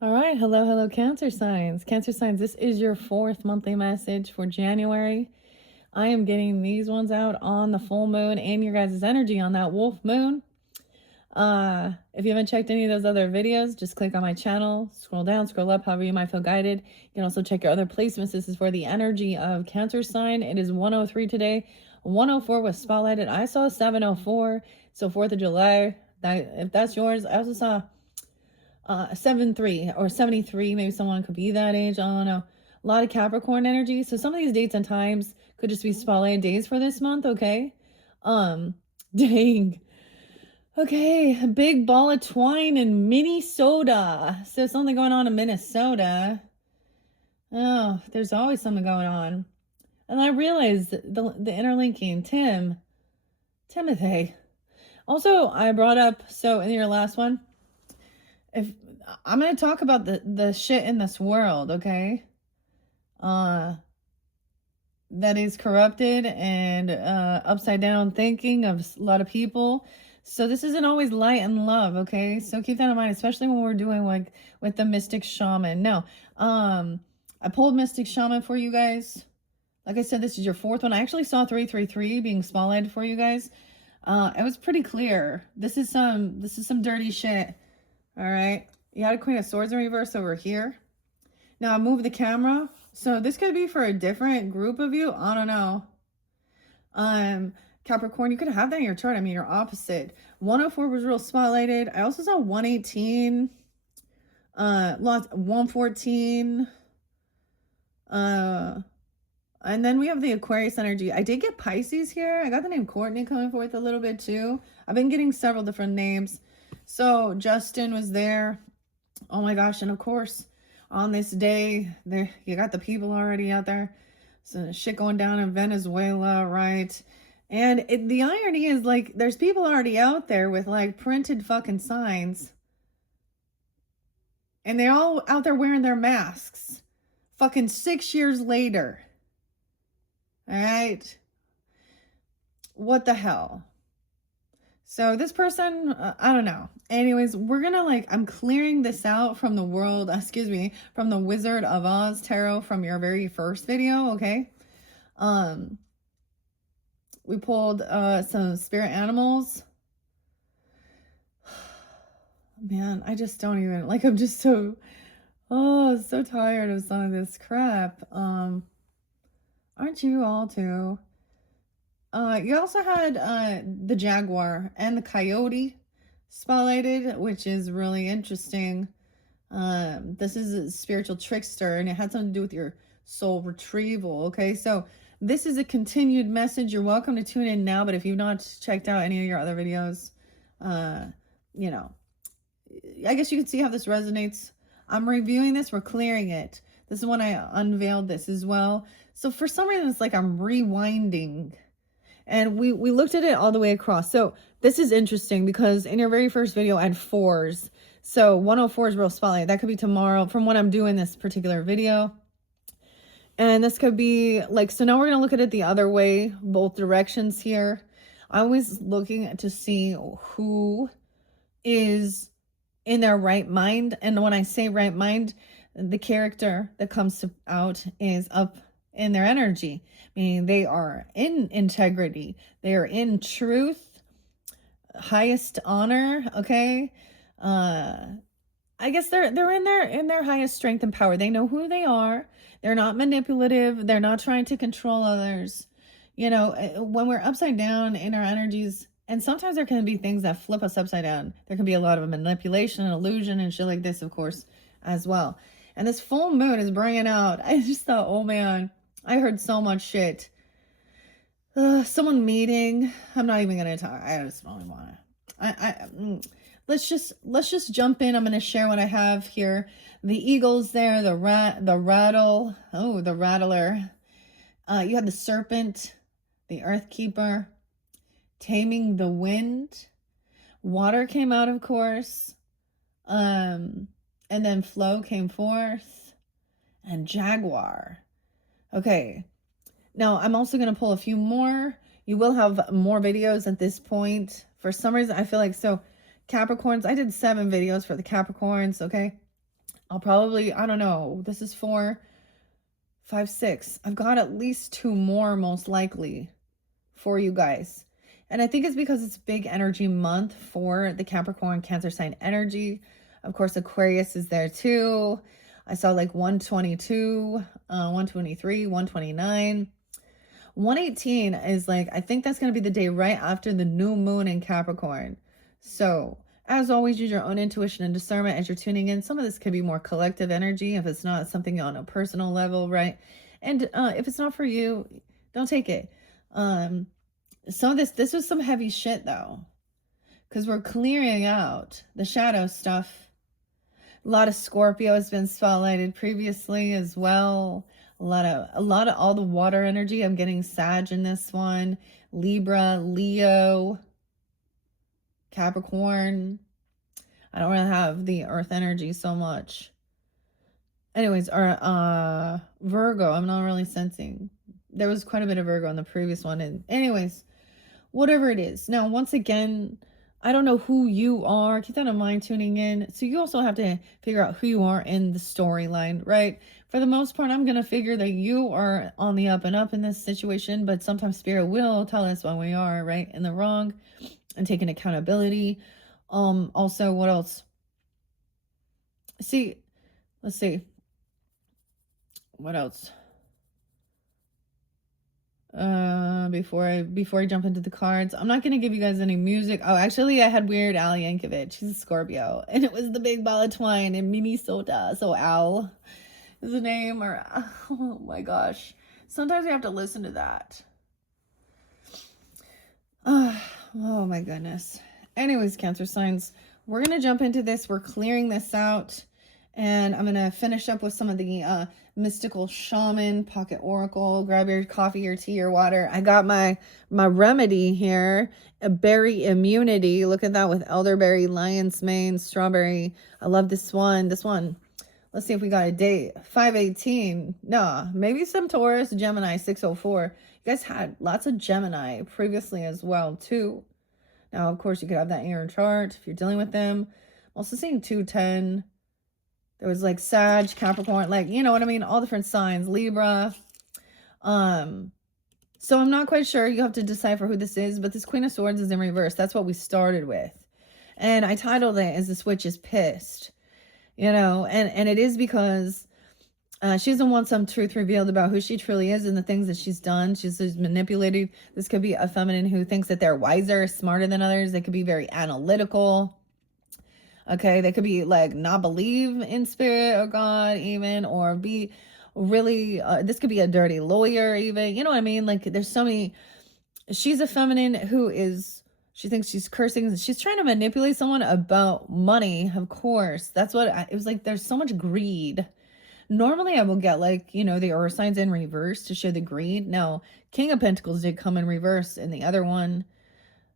All right. Hello, hello, Cancer signs. Cancer signs, this is your fourth monthly message for January. I am getting these ones out on the full moon and your guys' energy on that wolf moon. If you haven't checked any of those other videos, just click on my channel, scroll down, scroll up, however you might feel guided. You can also check your other placements. This is for the energy of Cancer sign. It is 103 today. 104 was spotlighted. I saw 704. So 4th of July. If that's yours, I also saw 73 or 73. Maybe someone could be that age. I don't know. A lot of Capricorn energy. So some of these dates and times could just be spotlight days for this month. Okay. Um, dang. Okay, a big ball of twine in Minnesota. So something going on in Minnesota. Oh, there's always something going on. And I realized the interlinking Timothy. Also, I brought up, so in your last one, if I'm going to talk about the shit in this world, okay? That is corrupted and upside down thinking of a lot of people. So this isn't always light and love, okay? So keep that in mind, especially when we're doing like with the Mystic Shaman. Now, I pulled Mystic Shaman for you guys. Like I said, this is your fourth one. I actually saw 333 being spotlighted for you guys. It was pretty clear. This is some dirty shit. All right. You had a Queen of Swords in reverse over here. Now I move the camera. So this could be for a different group of you. I don't know. Capricorn, you could have that in your chart. I mean, you're opposite. 104 was real spotlighted. I also saw 118. Lots 114. And then we have the Aquarius energy. I did get Pisces here. I got the name Courtney coming forth a little bit too. I've been getting several different names. So Justin was there. Oh my gosh. And of course, on this day, there you got the people already out there. So shit going down in Venezuela, right? And the irony is, like, there's people already out there with like printed fucking signs. And they're all out there wearing their masks. Fucking 6 years later. All right. What the hell? So this person, I don't know. Anyways, we're gonna I'm clearing this out from the world, excuse me, from the Wizard of Oz tarot from your very first video, okay? We pulled some spirit animals. Man, I just don't even, I'm just so, so tired of some of this crap. Aren't you all too? You also had the jaguar and the coyote spotlighted, which is really interesting. This is a spiritual trickster, and it had something to do with your soul retrieval. Okay, so this is a continued message. You're welcome to tune in now, but if you've not checked out any of your other videos, you know, I guess you can see how this resonates. I'm reviewing this, we're clearing it. This is when I unveiled this as well. So for some reason, it's like I'm rewinding. And we looked at it all the way across. So this is interesting because in your very first video, I had fours. So 104 is real spotlight. That could be tomorrow from when I'm doing this particular video. And this could be so now we're going to look at it the other way, both directions here. I'm always looking to see who is in their right mind. And when I say right mind, the character that comes out is up in their energy, meaning they are in integrity, they are in truth, highest honor. Okay, I guess they're in their highest strength and power. They know who they are. They're not manipulative. They're not trying to control others. You know, when we're upside down in our energies, and sometimes there can be things that flip us upside down. There can be a lot of manipulation and illusion and shit like this, of course, as well. And this full moon is bringing out, I just thought, oh man, I heard so much shit. Someone meeting. I'm not even gonna talk. I just don't want to. Let's just jump in. I'm gonna share what I have here. The eagle's there. The rattle. Oh, the rattler. You have the serpent, the earth keeper, taming the wind. Water came out, of course. And then flow came forth, and jaguar. Okay, now I'm also going to pull a few more. You will have more videos at this point. For some reason, I feel like, so Capricorns, I did 7 videos for the Capricorns, okay? I'll probably, I don't know, this is 4, 5, 6. I've got at least 2 more most likely for you guys. And I think it's because it's a big energy month for the Capricorn Cancer sign energy. Of course, Aquarius is there too. I saw like 122, 123, 129. 118 is like, I think that's going to be the day right after the new moon in Capricorn. So, as always, use your own intuition and discernment as you're tuning in. Some of this could be more collective energy if it's not something on a personal level, right? And if it's not for you, don't take it. Some of this was some heavy shit though, because we're clearing out the shadow stuff. A lot of Scorpio has been spotlighted previously as well. A lot of all the water energy. I'm getting Sag in this one. Libra, Leo, Capricorn. I don't really have the earth energy so much. Anyways, or Virgo, I'm not really sensing. There was quite a bit of Virgo in the previous one. And anyways, whatever it is. Now, once again, I don't know who you are. Keep that in mind tuning in. So you also have to figure out who you are in the storyline, right? For the most part, I'm going to figure that you are on the up and up in this situation, but sometimes spirit will tell us when we are, right, in the wrong, and taking accountability. Also, what else? Let's see. What else? Before I jump into the cards, I'm not gonna give you guys any music. Oh, actually, I had Weird Al Yankovic. He's a Scorpio, and it was the big ball of twine in Minnesota. So Al is the name, or oh my gosh, sometimes you have to listen to that. Oh my goodness. Anyways, Cancer signs, we're gonna jump into this. We're clearing this out, and I'm gonna finish up with some of the mystical shaman pocket oracle. Grab your coffee, your tea, your water. I got my remedy here, a berry immunity. Look at that, with elderberry, lion's mane, strawberry. I love this one. Let's see if we got a date. 518. No, maybe some Taurus, Gemini, 604. You guys had lots of Gemini previously as well too. Now, of course, you could have that in your chart if you're dealing with them. I'm also seeing 210. There was like Sag, Capricorn, like, you know what I mean? All different signs, Libra. So I'm not quite sure. You have to decipher who this is, but this Queen of Swords is in reverse. That's what we started with. And I titled it as The Switch is Pissed, you know, and it is because she doesn't want some truth revealed about who she truly is and the things that she's done. She's manipulated. This could be a feminine who thinks that they're wiser, smarter than others. They could be very analytical. Okay, they could be like not believe in spirit or God even, or be really, this could be a dirty lawyer even, you know what I mean? Like there's so many, she's a feminine who is, she thinks she's cursing. She's trying to manipulate someone about money, of course. That's what, it was like, there's so much greed. Normally I will get like, you know, the Earth signs in reverse to show the greed. Now, King of Pentacles did come in reverse in the other one.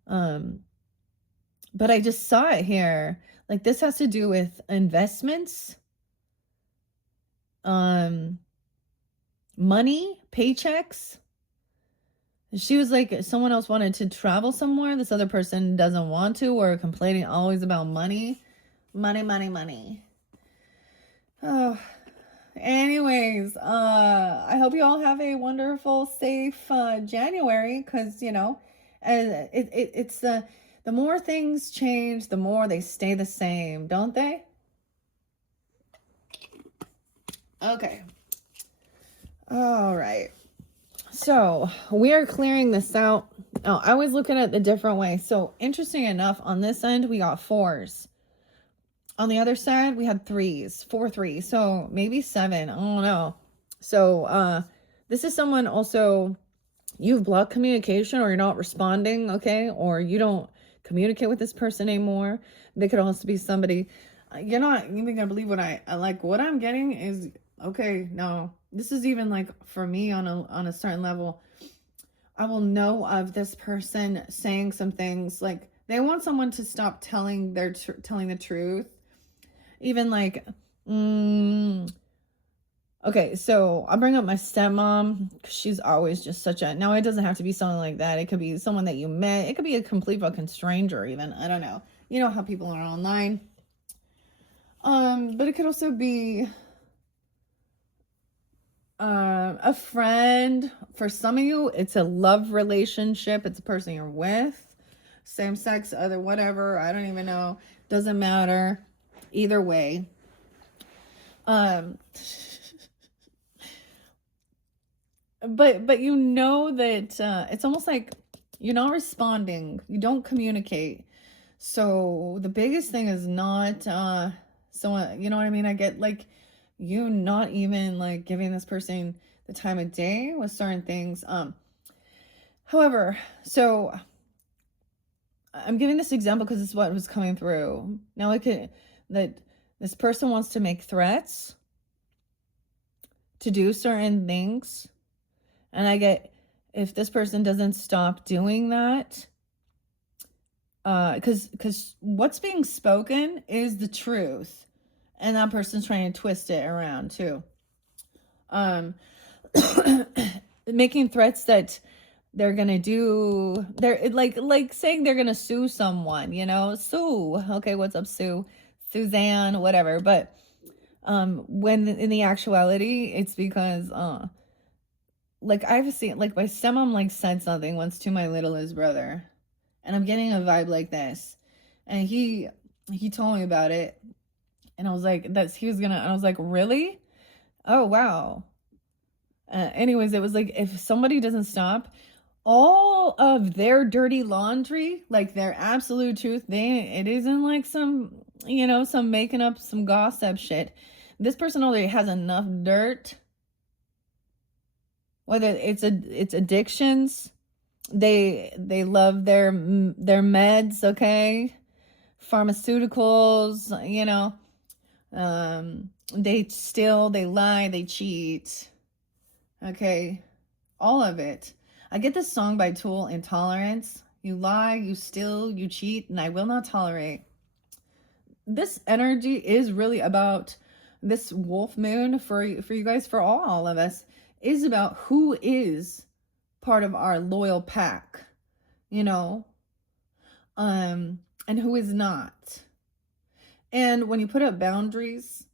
But I just saw it here. Like this has to do with investments, money, paychecks. She was like, someone else wanted to travel somewhere. This other person doesn't want to, or complaining always about money. Money. Oh, anyways, I hope you all have a wonderful, safe January, because, you know, it's the more things change, the more they stay the same, don't they? Okay. All right. So we are clearing this out. Oh, I always look at it a different way. So interesting enough, on this end, we got 4s. On the other side, we had 3s, 4 3. So maybe 7. I don't know. So this is someone also, you've blocked communication, or you're not responding, okay? Or you don't communicate with this person anymore. They could also be somebody, you're not even gonna believe what I like. What I'm getting is, okay, no, this is even like for me on a certain level. I will know of this person saying some things like they want someone to stop telling the truth. Even like, okay, so I'll bring up my stepmom, because she's always just such a, now it doesn't have to be someone like that. It could be someone that you met. It could be a complete fucking stranger even. I don't know. You know how people are online. But it could also be a friend. For some of you, it's a love relationship. It's a person you're with, same sex, other, whatever. I don't even know. Doesn't matter. Either way. Um, but you know that it's almost like you're not responding. You don't communicate. So the biggest thing is not so you know what I mean? I get like you not even like giving this person the time of day with certain things. However, so I'm giving this example because it's what was coming through. Now I could that this person wants to make threats to do certain things, and I get if this person doesn't stop doing that, because what's being spoken is the truth, and that person's trying to twist it around too. Um, making threats that they're gonna do, they're like saying they're gonna sue someone, sue. Okay, what's up, Sue, Suzanne, whatever. But when in the actuality, it's because like I've seen, like my stepmom like said something once to my littlest brother, and I'm getting a vibe like this, and he told me about it, and I was like, I was like, really? Oh wow. Anyways, it was like if somebody doesn't stop all of their dirty laundry, like their absolute truth, it isn't like some making up some gossip shit. This person already has enough dirt, whether it's addictions, they love their meds, okay, pharmaceuticals, they steal, they lie, they cheat, okay, all of it. I get this song by Tool, Intolerance. You lie, you steal, you cheat, and I will not tolerate. This energy is really about this wolf moon for you guys, for all of us, is about who is part of our loyal pack, you know, and who is not. And when you put up boundaries,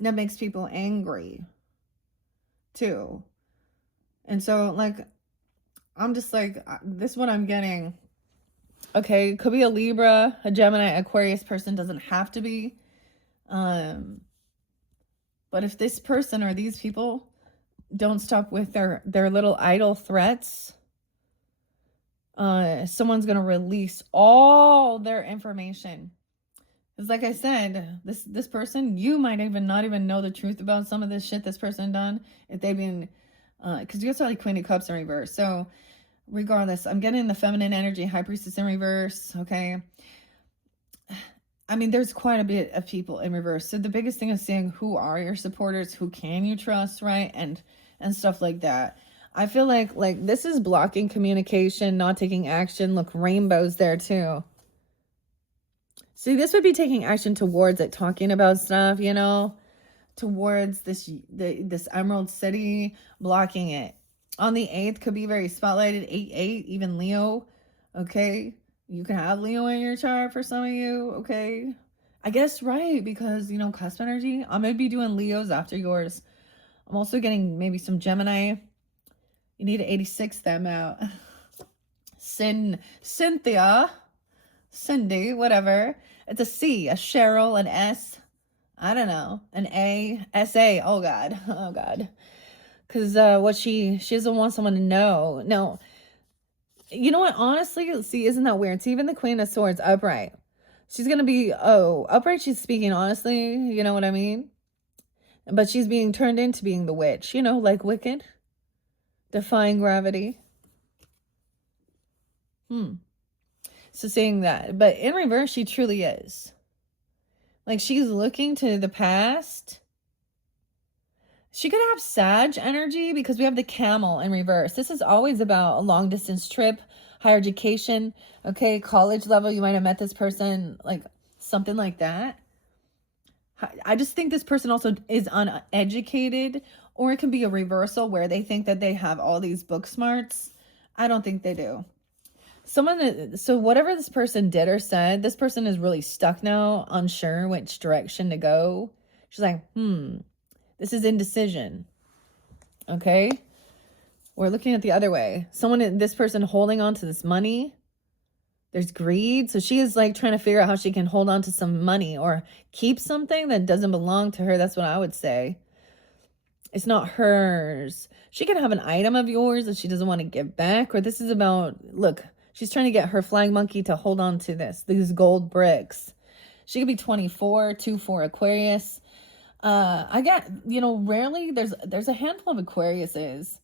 that makes people angry too. And so, like, I'm just like, this is what I'm getting. Okay, it could be a Libra, a Gemini, Aquarius person, doesn't have to be. But if this person or these people don't stop with their little idle threats, someone's gonna release all their information. Because like I said, this person, you might even not even know the truth about some of this shit this person done if they've been, because you also like Queen of Cups in reverse. So regardless, I'm getting the feminine energy, High Priestess in reverse, okay? I mean, there's quite a bit of people in reverse. So the biggest thing is saying who are your supporters, who can you trust, right? And stuff like that. I feel like this is blocking communication, not taking action. Look, rainbows there too. See, this would be taking action towards it, talking about stuff, towards this Emerald City, blocking it. On the 8th could be very spotlighted, 8-8, even Leo, okay? You can have Leo in your chart for some of you, okay? I guess, right, because, cusp energy. I'm going to be doing Leos after yours. I'm also getting maybe some Gemini. You need to 86 them out. Cynthia, Cindy, whatever. It's a C, a Cheryl, an S. I don't know, an A, S-A. Oh, God. Oh, God. Because what she doesn't want someone to know. No. You know what? Honestly, see, isn't that weird? See, even the Queen of Swords upright. She's going to be, upright, she's speaking honestly. You know what I mean? But she's being turned into being the witch. Like Wicked. Defying gravity. So saying that. But in reverse, she truly is. Like, she's looking to the past. She could have Sag energy because we have the Camel in reverse. This is always about a long distance trip, higher education, okay, college level. You might have met this person, like something like that. I just think this person also is uneducated, or it can be a reversal where they think that they have all these book smarts. I don't think they do. So whatever this person did or said, this person is really stuck now, unsure which direction to go. She's like, this is indecision. Okay. We're looking at the other way. This person holding on to this money. There's greed. So she is like trying to figure out how she can hold on to some money or keep something that doesn't belong to her. That's what I would say. It's not hers. She can have an item of yours that she doesn't want to give back. Or this is about, look, she's trying to get her flag monkey to hold on to these gold bricks. She could be 24, 2-4 Aquarius. I get, rarely there's a handful of Aquariuses.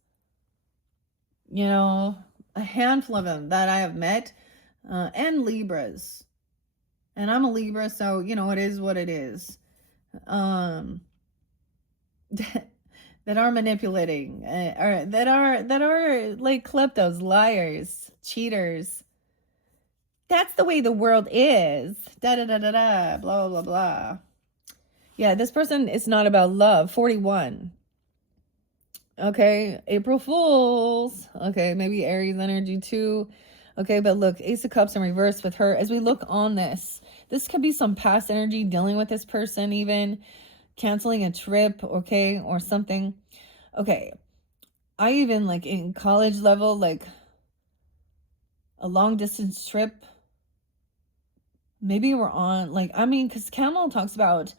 A handful of them that I have met. And Libras. And I'm a Libra, so, it is what it is. That are manipulating, or that are like kleptos, liars, cheaters. That's the way the world is. Da da da da da. Blah blah blah. Yeah, this person is not about love. 41. Okay, April Fools. Okay, maybe Aries energy too. Okay, but look, Ace of Cups in reverse with her. As we look on this could be some past energy dealing with this person, even canceling a trip, okay, or something. Okay, I even like in college level, like a long distance trip. Maybe we're on because Camel talks about,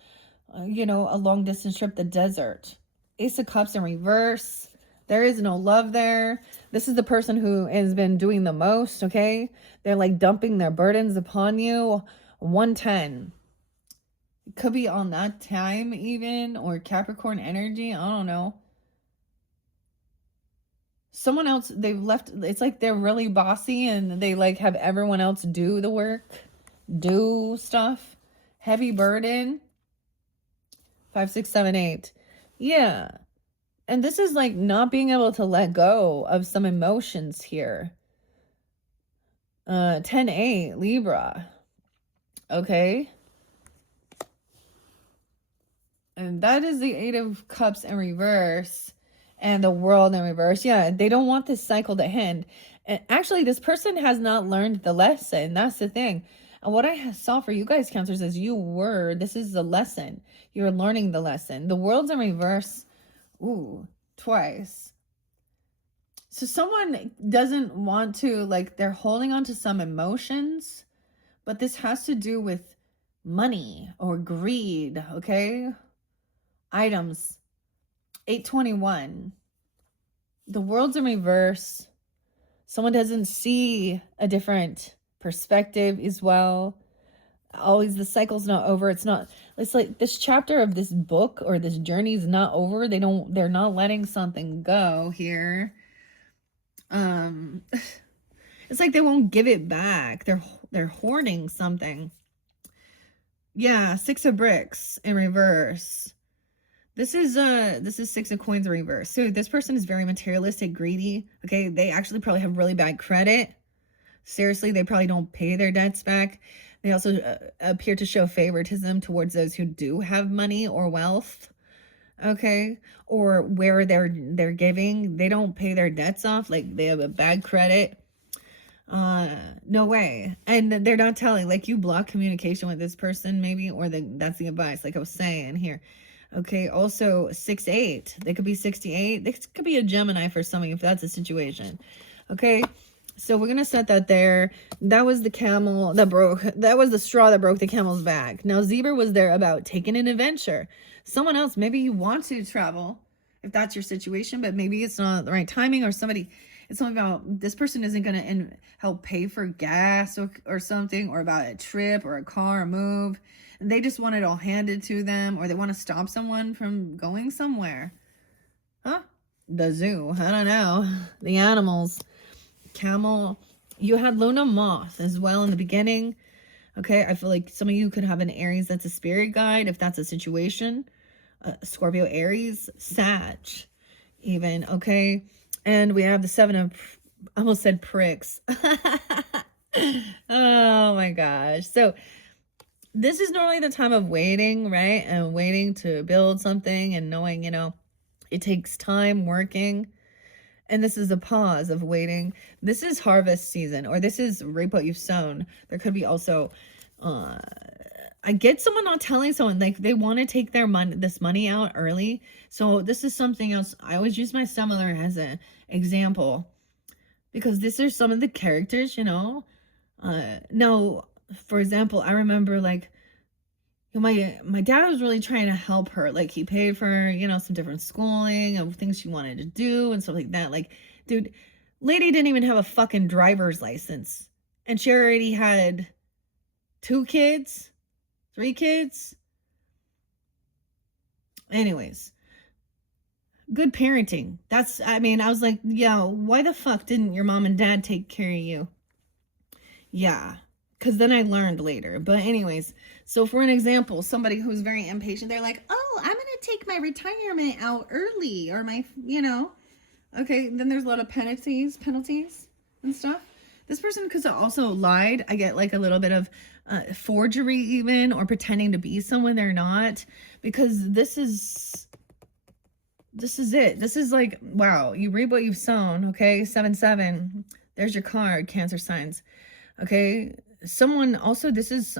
a long distance trip, the desert. Ace of Cups in reverse. There is no love there. This is the person who has been doing the most, okay? They're like dumping their burdens upon you. 110. Could be on that time even, or Capricorn energy. I don't know. Someone else, they've left. It's like they're really bossy and they like have everyone else do the work, do stuff. Heavy burden. 5, 6, 7, 8. Yeah. And this is like not being able to let go of some emotions here. 10-8, Libra. Okay. And that is the 8 of Cups in reverse. And the World in reverse. Yeah, they don't want this cycle to end. And actually, this person has not learned the lesson. That's the thing. And what I saw for you guys, Cancers, is this is the lesson. You're learning the lesson. The World's in reverse. Ooh, twice. So someone doesn't want to, they're holding on to some emotions, but this has to do with money or greed, okay? Items. 821. The World's in reverse. Someone doesn't see a different perspective as well. Always the cycle's not over. It's like this chapter of this book or this journey is not over. They're not letting something go here. It's like they won't give it back. They're hoarding something. Yeah, 6 of bricks in reverse. This is 6 of coins in reverse. So this person is very materialistic, greedy. Okay, they actually probably have really bad credit. Seriously, they probably don't pay their debts back. They also appear to show favoritism towards those who do have money or wealth. Okay, or where they're giving, they don't pay their debts off. Like they have a bad credit. No way. And they're not telling. Like you block communication with this person, maybe, or that's the advice. Like I was saying here. Okay, also 6-8. They could be 68. This could be a Gemini for something if that's a situation. Okay, so we're going to set that there. That was the camel that broke. That was the straw that broke the camel's back. Now, Zebra was there about taking an adventure. Someone else, maybe you want to travel if that's your situation, but maybe it's not the right timing, or it's something about this person isn't going to help pay for gas or something, or about a trip or a car or move. They just want it all handed to them, or they want to stop someone from going somewhere. Huh? The zoo. I don't know. The animals. Camel. You had Luna Moth as well in the beginning. Okay, I feel like some of you could have an Aries that's a spirit guide if that's a situation. Scorpio, Aries, Sag, even. Okay, and we have the 7 of, I almost said pricks. Oh my gosh. So this is normally the time of waiting, right? And waiting to build something and knowing, it takes time working. And this is a pause of waiting. This is harvest season, or this is reap what you've sown. There could be also, I get someone not telling someone, like they want to take their money, this money out early. So this is something else. I always use my similar as an example because these are some of the characters, you know. Now, for example, I remember like my dad was really trying to help her. Like he paid for, you know, some different schooling of things she wanted to do and stuff like that. Like, dude, lady didn't even have a fucking driver's license. And she already had 2 kids, 3 kids. Anyways, good parenting. I mean, I was like, yeah, why the fuck didn't your mom and dad take care of you? Yeah. Because then I learned later. But anyways, so for an example, somebody who's very impatient, they're like, oh, I'm going to take my retirement out early or my, you know. Okay, then there's a lot of penalties and stuff. This person could have also lied. I get like a little bit of forgery even, or pretending to be someone they're not. Because this is it. This is like, wow, you reap what you've sown, okay? 7-7. There's your card, Cancer signs. Okay, someone also, this is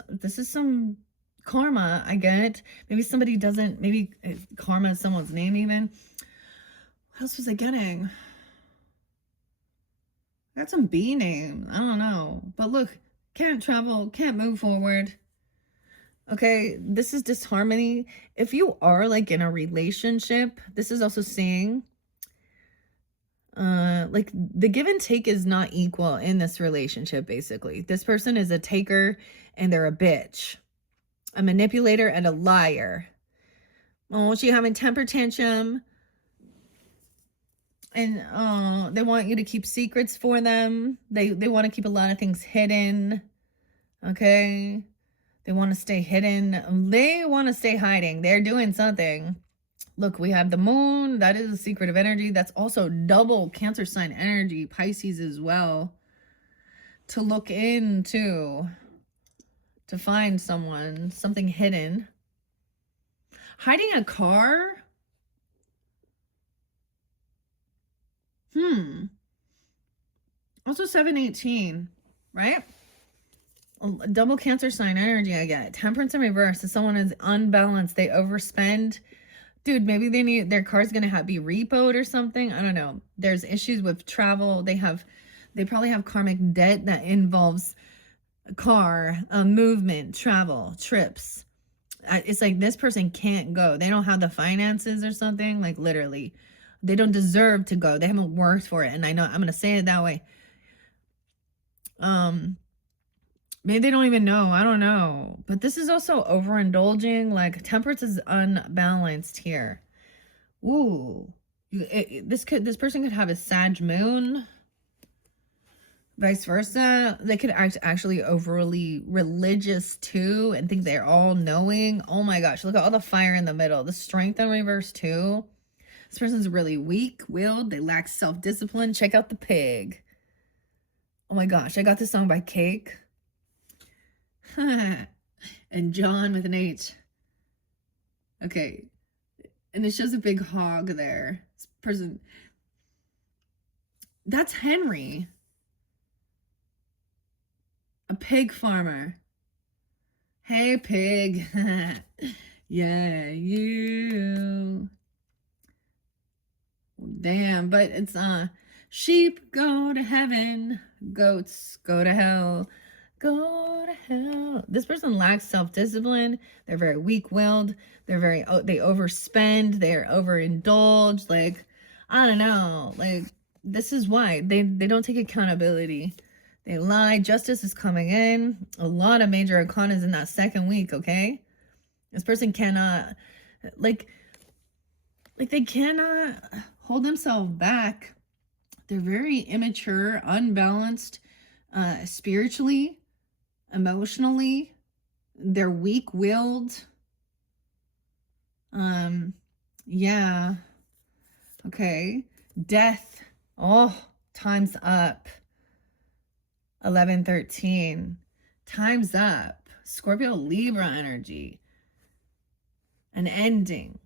some karma I get. Maybe somebody doesn't, maybe karma is someone's name even. What else was I getting? I got some B name. I don't know. But look, can't travel, can't move forward. Okay, this is disharmony. If you are like in a relationship, this is also saying like the give and take is not equal in this relationship. Basically, this person is a taker and they're a bitch, a manipulator and a liar. Oh, she having temper tantrum, and they want you to keep secrets for them. They want to keep a lot of things hidden. Okay, they want to stay hidden. They want to stay hiding. They're doing something. Look, we have the moon. That is a secretive energy. That's also double Cancer sign energy, Pisces as well. To look into, to find someone, something hidden. Hiding a car? Also 7-18, right? Double Cancer sign energy I get. Temperance in reverse. If someone is unbalanced, they overspend. Dude, maybe they need, their car's gonna be repoed or something. I don't know. There's issues with travel. They probably have karmic debt that involves car, movement, travel, trips. It's like this person can't go. They don't have the finances or something. Like literally, they don't deserve to go. They haven't worked for it. And I know I'm gonna say it that way. Maybe they don't even know. I don't know. But this is also overindulging. Like temperance is unbalanced here. Ooh. This person could have a Sag moon. Vice versa. They could actually overly religious too and think they're all knowing. Oh my gosh. Look at all the fire in the middle. The strength in reverse too. This person's really weak-willed. They lack self-discipline. Check out the pig. Oh my gosh. I got this song by Cake. And John with an H. Okay. And it shows a big hog there. This person. That's Henry. A pig farmer. Hey, pig. Yeah, you. Damn, but it's sheep go to heaven, goats go to hell. Go to hell. This person lacks self-discipline. They're very weak-willed. They overspend. They're overindulged. Like, I don't know. Like, this is why they don't take accountability. They lie. Justice is coming in. A lot of major arcanas in that second week, okay? This person cannot, like they cannot hold themselves back. They're very immature, unbalanced, spiritually, emotionally. They're weak-willed. Yeah. Okay. Death. Oh, time's up. 11-13. Time's up. Scorpio Libra energy. An ending.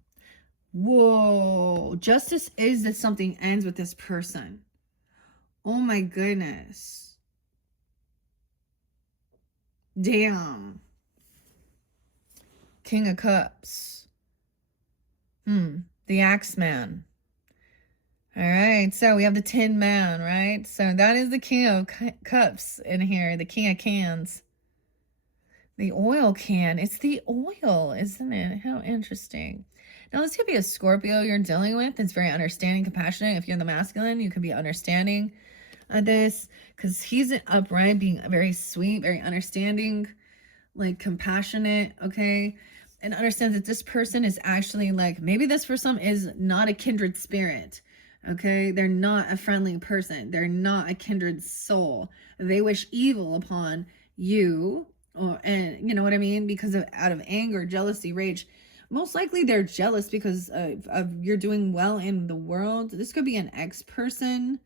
Whoa. Justice is that something ends with this person. Oh my goodness. Damn. King of Cups. The Axeman. All right, so we have the Tin Man, right? So that is the King of Cups in here, the King of Cans. The oil can. It's the oil, isn't it? How interesting. Now, this could be a Scorpio you're dealing with. It's very understanding, compassionate. If you're the masculine, you could be understanding of this because he's an upright, being very sweet, very understanding, like compassionate, okay? And understand that this person is actually like, maybe this for some is not a kindred spirit, okay? They're not a friendly person. They're not a kindred soul. They wish evil upon you, and you know what I mean? Because of out of anger, jealousy, rage. Most likely they're jealous because of you're doing well in the world. This could be an ex-person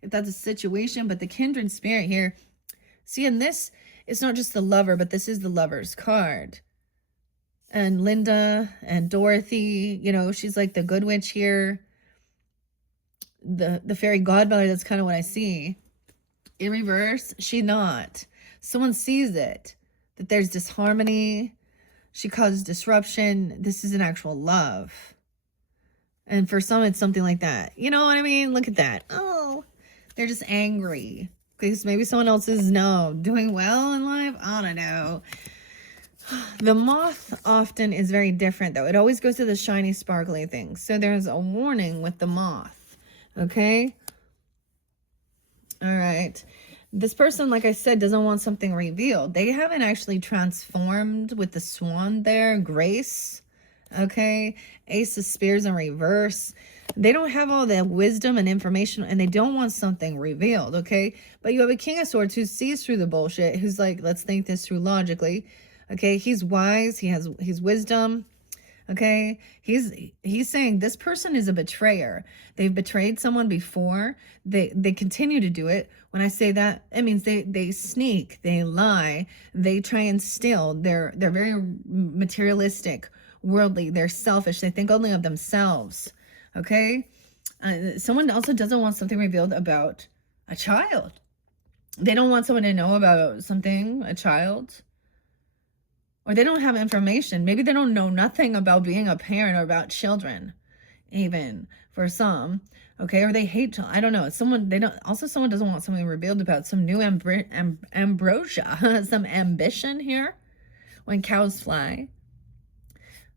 if that's a situation, but the kindred spirit here, see, in this, it's not just the lover, but this is the lover's card. And Linda and Dorothy, you know, she's like the good witch here. The fairy godmother, that's kind of what I see. In reverse, she not. Someone sees it, that there's disharmony. She causes disruption. This is an actual love. And for some, it's something like that. You know what I mean? Look at that. Oh, they're just angry. Because maybe someone else is, doing well in life. I don't know. The moth often is very different, though. It always goes to the shiny, sparkly things. So there's a warning with the moth. Okay? All right. This person, like I said, doesn't want something revealed. They haven't actually transformed with the swan there. Grace. Okay? Ace of Spears in reverse. They don't have all the wisdom and information, and they don't want something revealed, okay? But you have a King of Swords who sees through the bullshit, who's like, let's think this through logically, okay? He's wise. He's wisdom, okay? He's saying this person is a betrayer. They've betrayed someone before. They continue to do it. When I say that, it means they sneak, they lie, they try and steal. They're very materialistic, worldly. They're selfish. They think only of themselves. Okay? Someone also doesn't want something revealed about a child. They don't want someone to know about something, a child. Or they don't have information. Maybe they don't know nothing about being a parent or about children, even for some. Okay? Or they hate, I don't know. Someone doesn't want something revealed about some new ambrosia, some ambition here when cows fly.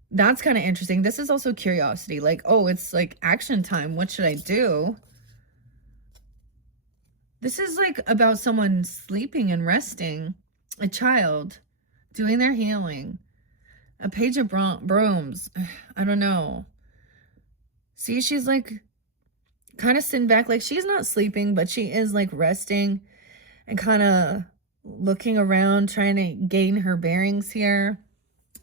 That's kind of interesting. This is also curiosity. Like, oh, it's like action time. What should I do? This is like about someone sleeping and resting. A child doing their healing. A page of brooms. I don't know. See, she's like kind of sitting back. Like she's not sleeping, but she is like resting and kind of looking around, trying to gain her bearings here.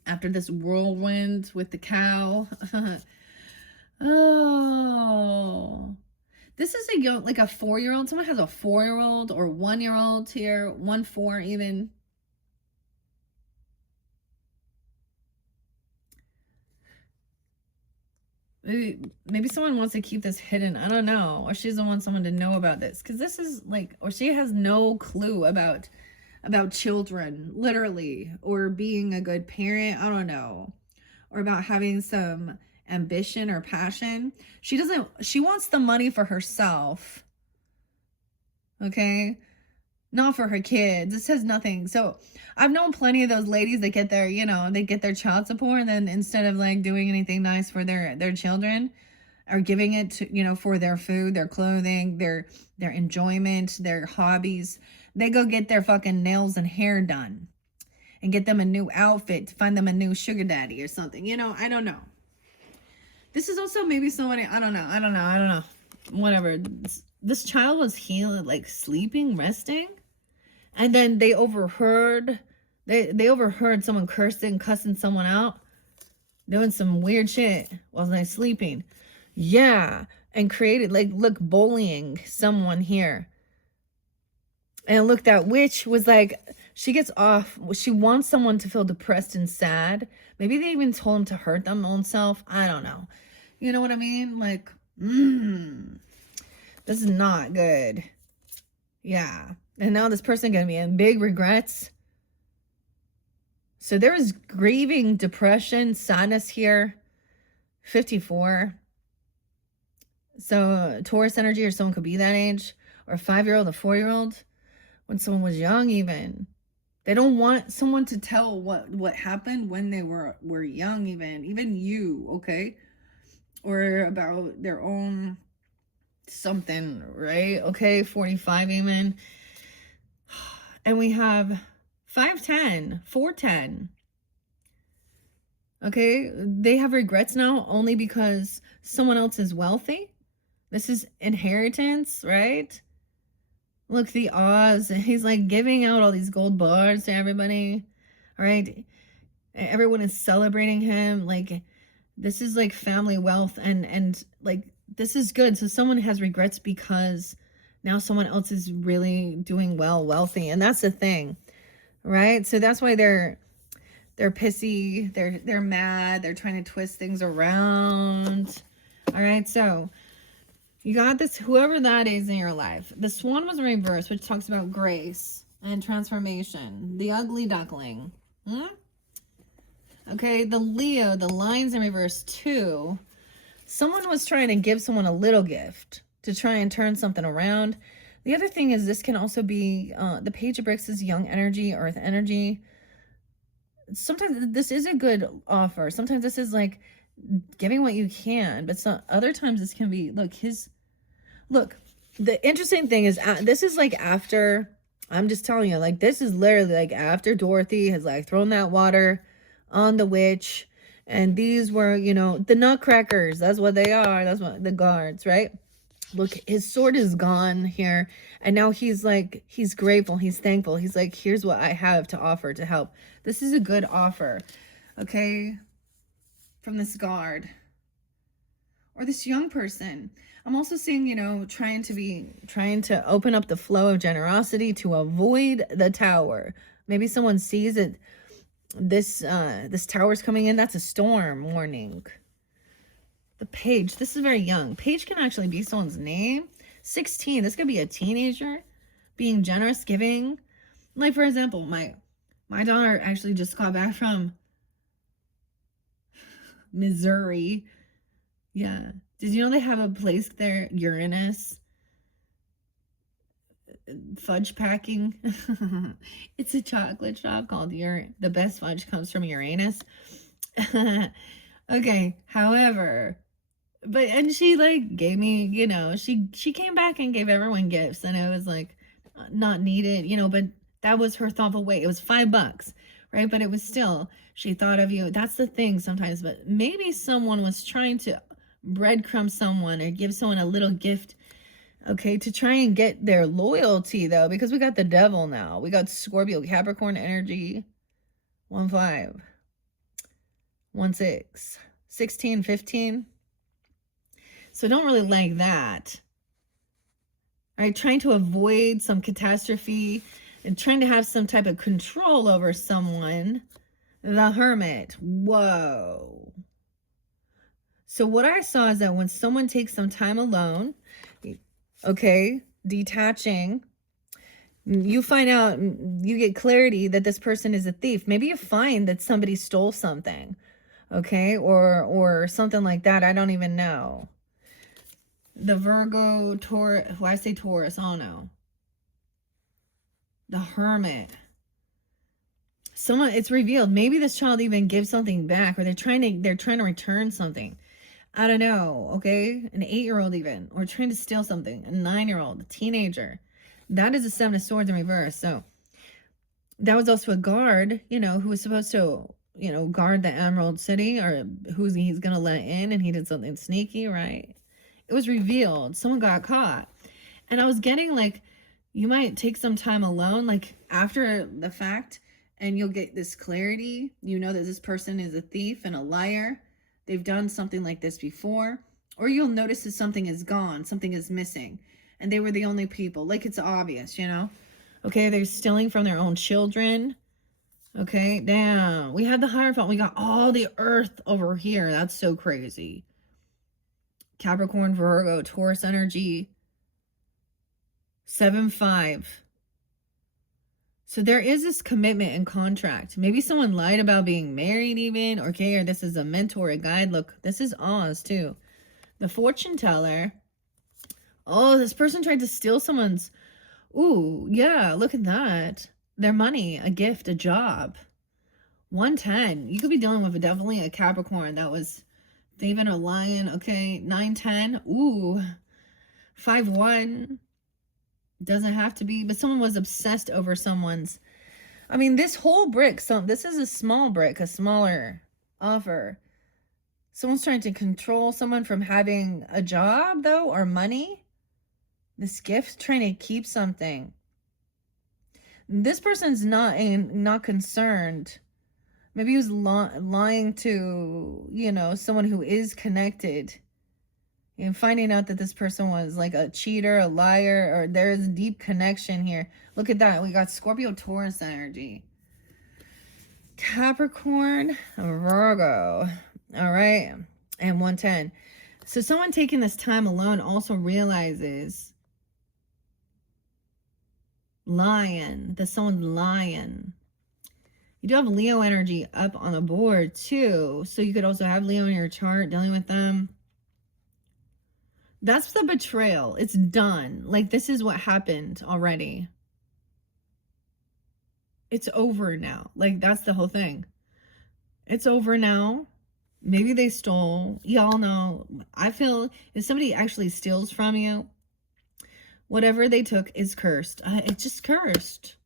After this whirlwind with the cow. Oh. This is a young, like a 4-year-old. Someone has a 4-year-old or 1-year-old here. 1-4 even. Maybe someone wants to keep this hidden. I don't know. Or she doesn't want someone to know about this. Because this is like, or she has no clue about children, literally, or being a good parent, I don't know, or about having some ambition or passion. She wants the money for herself, okay, not for her kids. This has nothing. So I've known plenty of those ladies that get their, they get their child support, and then instead of like doing anything nice for their children, or giving it to, for their food, their clothing, their enjoyment, their hobbies, they go get their fucking nails and hair done and get them a new outfit to find them a new sugar daddy or something. I don't know. This is also maybe somebody, I don't know. Whatever. This child was healing, like sleeping, resting. And then they overheard someone cussing someone out, doing some weird shit while they're sleeping. Yeah. And created, bullying someone here. And look, that witch was like, she gets off. She wants someone to feel depressed and sad. Maybe they even told him to hurt them own self. I don't know. You know what I mean? Like, this is not good. Yeah. And now this person gonna be in big regrets. So there is grieving, depression, sadness here. 54. So Taurus energy, or someone could be that age, or a 5-year-old, a 4-year-old, when someone was young even. They don't want someone to tell what happened when they were young, even you, okay? Or about their own something, right? Okay, 45 even. And we have 510, 410. Okay, they have regrets now only because someone else is wealthy. This is inheritance, right? Look, the Oz, he's like giving out all these gold bars to everybody. All right, everyone is celebrating him. Like, this is like family wealth, and like, this is good. So someone has regrets because now someone else is really doing well, wealthy, and that's the thing, right? So that's why they're pissy, they're mad, they're trying to twist things around. All right, so you got this, whoever that is in your life. The swan was reversed, which talks about grace and transformation. The ugly duckling. Okay, the Leo, the lines in reverse too. Someone was trying to give someone a little gift to try and turn something around. The other thing is, this can also be, the Page of Bricks is young energy, earth energy. Sometimes this is a good offer. Sometimes this is like giving what you can, but some other times this can be, look, the interesting thing is, this is like after, I'm just telling you, like, this is literally like after Dorothy has like thrown that water on the witch, and these were, the nutcrackers. That's what they are. That's what the guards, right? Look, his sword is gone here, and now he's like, he's grateful, he's thankful. He's like, here's what I have to offer to help. This is a good offer, okay, from this guard or this young person. I'm also seeing, trying to open up the flow of generosity to avoid the tower. Maybe someone sees it. This tower's coming in. That's a storm warning. The page, this is very young. Page can actually be someone's name. 16, this could be a teenager being generous, giving. Like, for example, my daughter actually just got back from Missouri. Yeah. Did you know they have a place there, Uranus? Fudge packing. It's a chocolate shop called The best fudge comes from Uranus. Okay, however, and she like gave me, she came back and gave everyone gifts, and it was like not needed, but that was her thoughtful way. It was $5, right? But it was still, she thought of you. That's the thing sometimes. But maybe someone was trying to breadcrumb someone or give someone a little gift, okay, to try and get their loyalty, though, because we got the devil now. We got Scorpio, Capricorn energy. 1-5, 1-6, 16, 15. So don't really like that. All right, trying to avoid some catastrophe and trying to have some type of control over someone. The Hermit. Whoa. So what I saw is that when someone takes some time alone, okay, detaching, you find out, you get clarity that this person is a thief. Maybe you find that somebody stole something, okay, or something like that. I don't even know. The Virgo, Taurus, why I say Taurus, I don't know. The Hermit. Someone, it's revealed, maybe this child even gives something back, or they're trying to return something. I don't know, okay? An 8-year-old even, or trying to steal something. A 9-year-old, a teenager. That is a 7 of Swords in reverse. So that was also a guard, who was supposed to, guard the Emerald City, or he's going to let in, and he did something sneaky, right? It was revealed. Someone got caught. And I was getting like, you might take some time alone, like after the fact, and you'll get this clarity. You know that this person is a thief and a liar. They've done something like this before. Or you'll notice that something is gone, something is missing, and they were the only people. Like, it's obvious, Okay, they're stealing from their own children. Okay, damn. We had the Hierophant. We got all the earth over here. That's so crazy. Capricorn, Virgo, Taurus energy, 7-5. So there is this commitment and contract. Maybe someone lied about being married even, okay, or this is a mentor, a guide. Look, this is Oz too. The fortune teller. Oh, this person tried to steal someone's, ooh, yeah, look at that. Their money, a gift, a job. 110. You could be dealing with definitely a Capricorn that was thieving or lying, okay? 910. Ooh. 5-1. Doesn't have to be, but someone was obsessed over someone's. I mean, this whole brick, this is a small brick, a smaller offer. Someone's trying to control someone from having a job, though, or money. This gift, trying to keep something. This person's not concerned. Maybe he was lying to, you know, someone who is connected. And finding out that this person was like a cheater, a liar, or there is a deep connection here. Look at that. We got Scorpio, Taurus energy. Capricorn, Virgo. All right. And 110. So someone taking this time alone also realizes that someone's lying. You do have Leo energy up on the board too. So you could also have Leo in your chart dealing with them. That's the betrayal. It's done. Like, this is what happened already. It's over now. Like, that's the whole thing. It's over now. Maybe they stole. Y'all know. I feel if somebody actually steals from you, whatever they took is cursed. It's just cursed.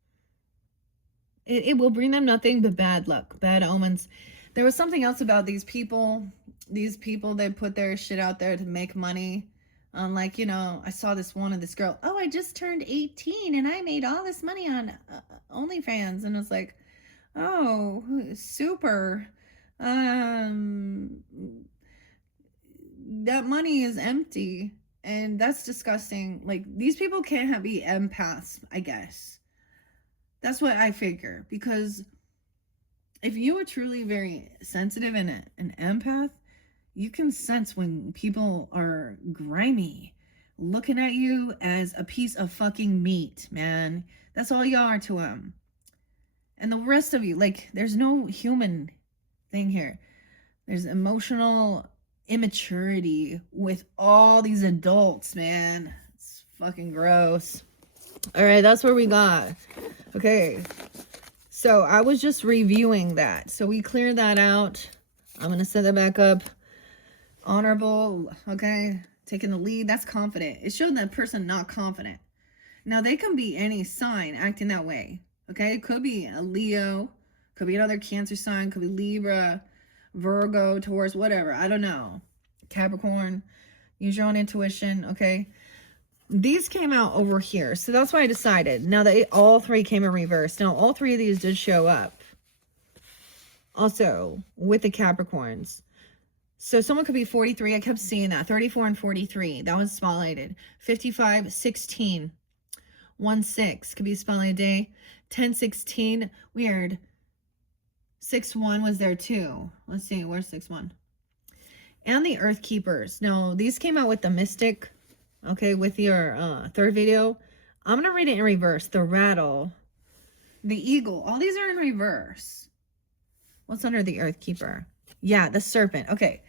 It will bring them nothing but bad luck, bad omens. There was something else about these people. These people, they put their shit out there to make money. Like, you know, I saw this girl, oh, I just turned 18 and I made all this money on OnlyFans. And I was like, oh, super. That money is empty. And that's disgusting. Like, these people can't be empaths, I guess. That's what I figure. Because if you are truly very sensitive and an empath, you can sense when people are grimy, looking at you as a piece of fucking meat, man. That's all you are to them. And the rest of you, like, there's no human thing here. There's emotional immaturity with all these adults, man. It's fucking gross. All right, that's where we got. Okay, so I was just reviewing that. So we cleared that out. I'm going to set that back up. Honorable, okay, taking the lead. That's confident. It showed that person not confident. Now, they can be any sign acting that way, okay? It could be a Leo, could be another Cancer sign, could be Libra, Virgo, Taurus, whatever. I don't know. Capricorn. Use your own intuition, okay? These came out over here, so that's why I decided. Now, all three came in reverse. Now, all three of these did show up. Also, with the Capricorns. So someone could be 43. I kept seeing that. 34 and 43. That was spotlighted. 55, 16. 1-6 could be spotlighted day. 10-16. Weird. 6-1 was there too. Let's see. Where's 6-1? And the Earth Keepers. No, these came out with the Mystic. Okay, with your third video. I'm going to read it in reverse. The Rattle. The Eagle. All these are in reverse. What's under the Earth Keeper? Yeah, the Serpent. Okay.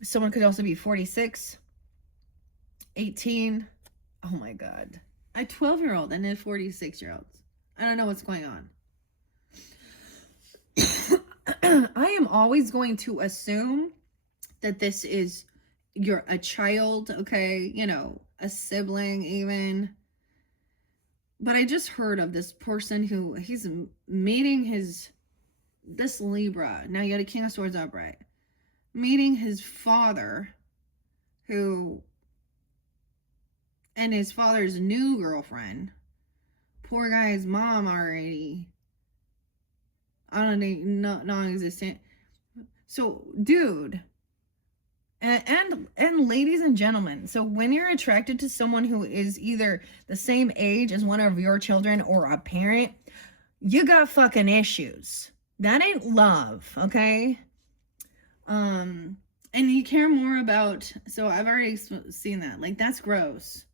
Someone could also be 46, 18. Oh my God. A 12-year-old and a 46-year-olds. I don't know what's going on. I am always going to assume that this is a child, okay? You know, a sibling even. But I just heard of this person who he's meeting this Libra. Now you got a King of Swords upright. Meeting his father, and his father's new girlfriend. Poor guy's mom already. I don't know, non-existent. So, dude, and ladies and gentlemen, so when you're attracted to someone who is either the same age as one of your children or a parent, you got fucking issues. That ain't love, okay? And you care more about, so I've already seen that. Like, that's gross.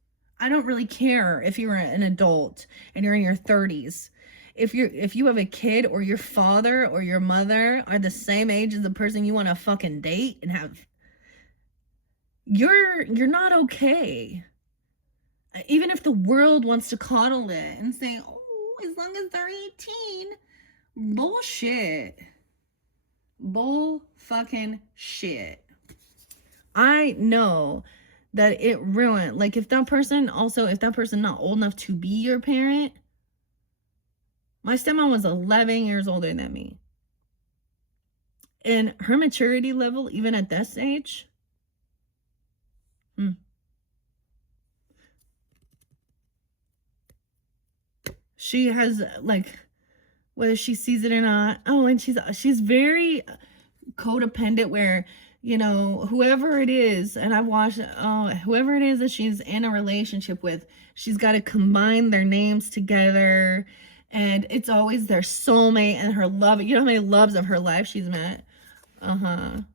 I don't really care if you're an adult and you're in your 30s. If you have a kid, or your father or your mother are the same age as the person you want to fucking date and have, you're not okay. Even if the world wants to coddle it and say, oh, as long as they're 18. Bullshit. Bull fucking shit. I know that it ruined, like, if that person not old enough to be your parent. My stepmom was 11 years older than me, and her maturity level, even at this age, she has, like, whether she sees it or not, and she's very codependent, where, whoever it is, and I've watched, whoever it is that she's in a relationship with, she's got to combine their names together, and it's always their soulmate and her love. You know how many loves of her life she's met? And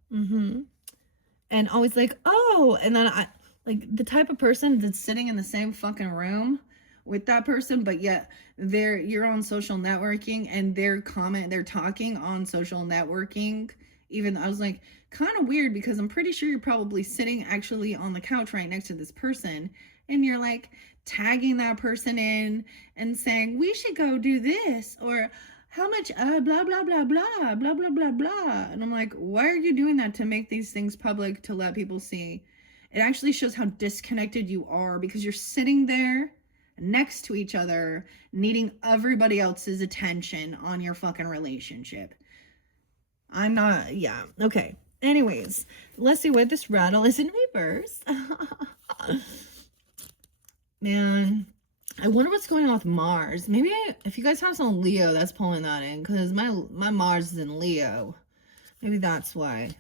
always like, oh, and then I, like, the type of person that's sitting in the same fucking room with that person, but yet you're on social networking, and they're talking on social networking. Even I was like, kind of weird, because I'm pretty sure you're probably sitting actually on the couch right next to this person, and you're like tagging that person in and saying, we should go do this, or how much blah blah blah blah blah blah blah blah. And I'm like, why are you doing that? To make these things public, to let people see? It actually shows how disconnected you are, because you're sitting there next to each other, needing everybody else's attention on your fucking relationship. I'm not, yeah, okay. Anyways, let's see what this rattle is in reverse. Man, I wonder what's going on with Mars. Maybe if you guys have some Leo that's pulling that in, because my Mars is in Leo. Maybe that's why.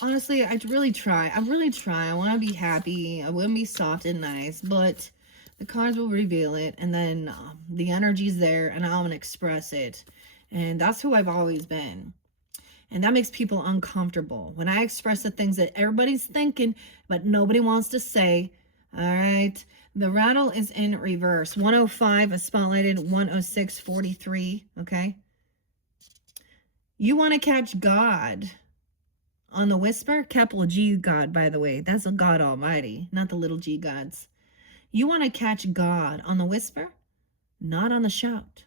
Honestly, I really try. I want to be happy. I want to be soft and nice, but the cards will reveal it, and then the energy's there, and I'm going to express it. And that's who I've always been. And that makes people uncomfortable. When I express the things that everybody's thinking, but nobody wants to say. All right. The rattle is in reverse. 105 is spotlighted. 106, 43. Okay. You want to catch God on the whisper. Capital G God, by the way. That's a God Almighty, not the little g gods. You want to catch God on the whisper, not on the shout.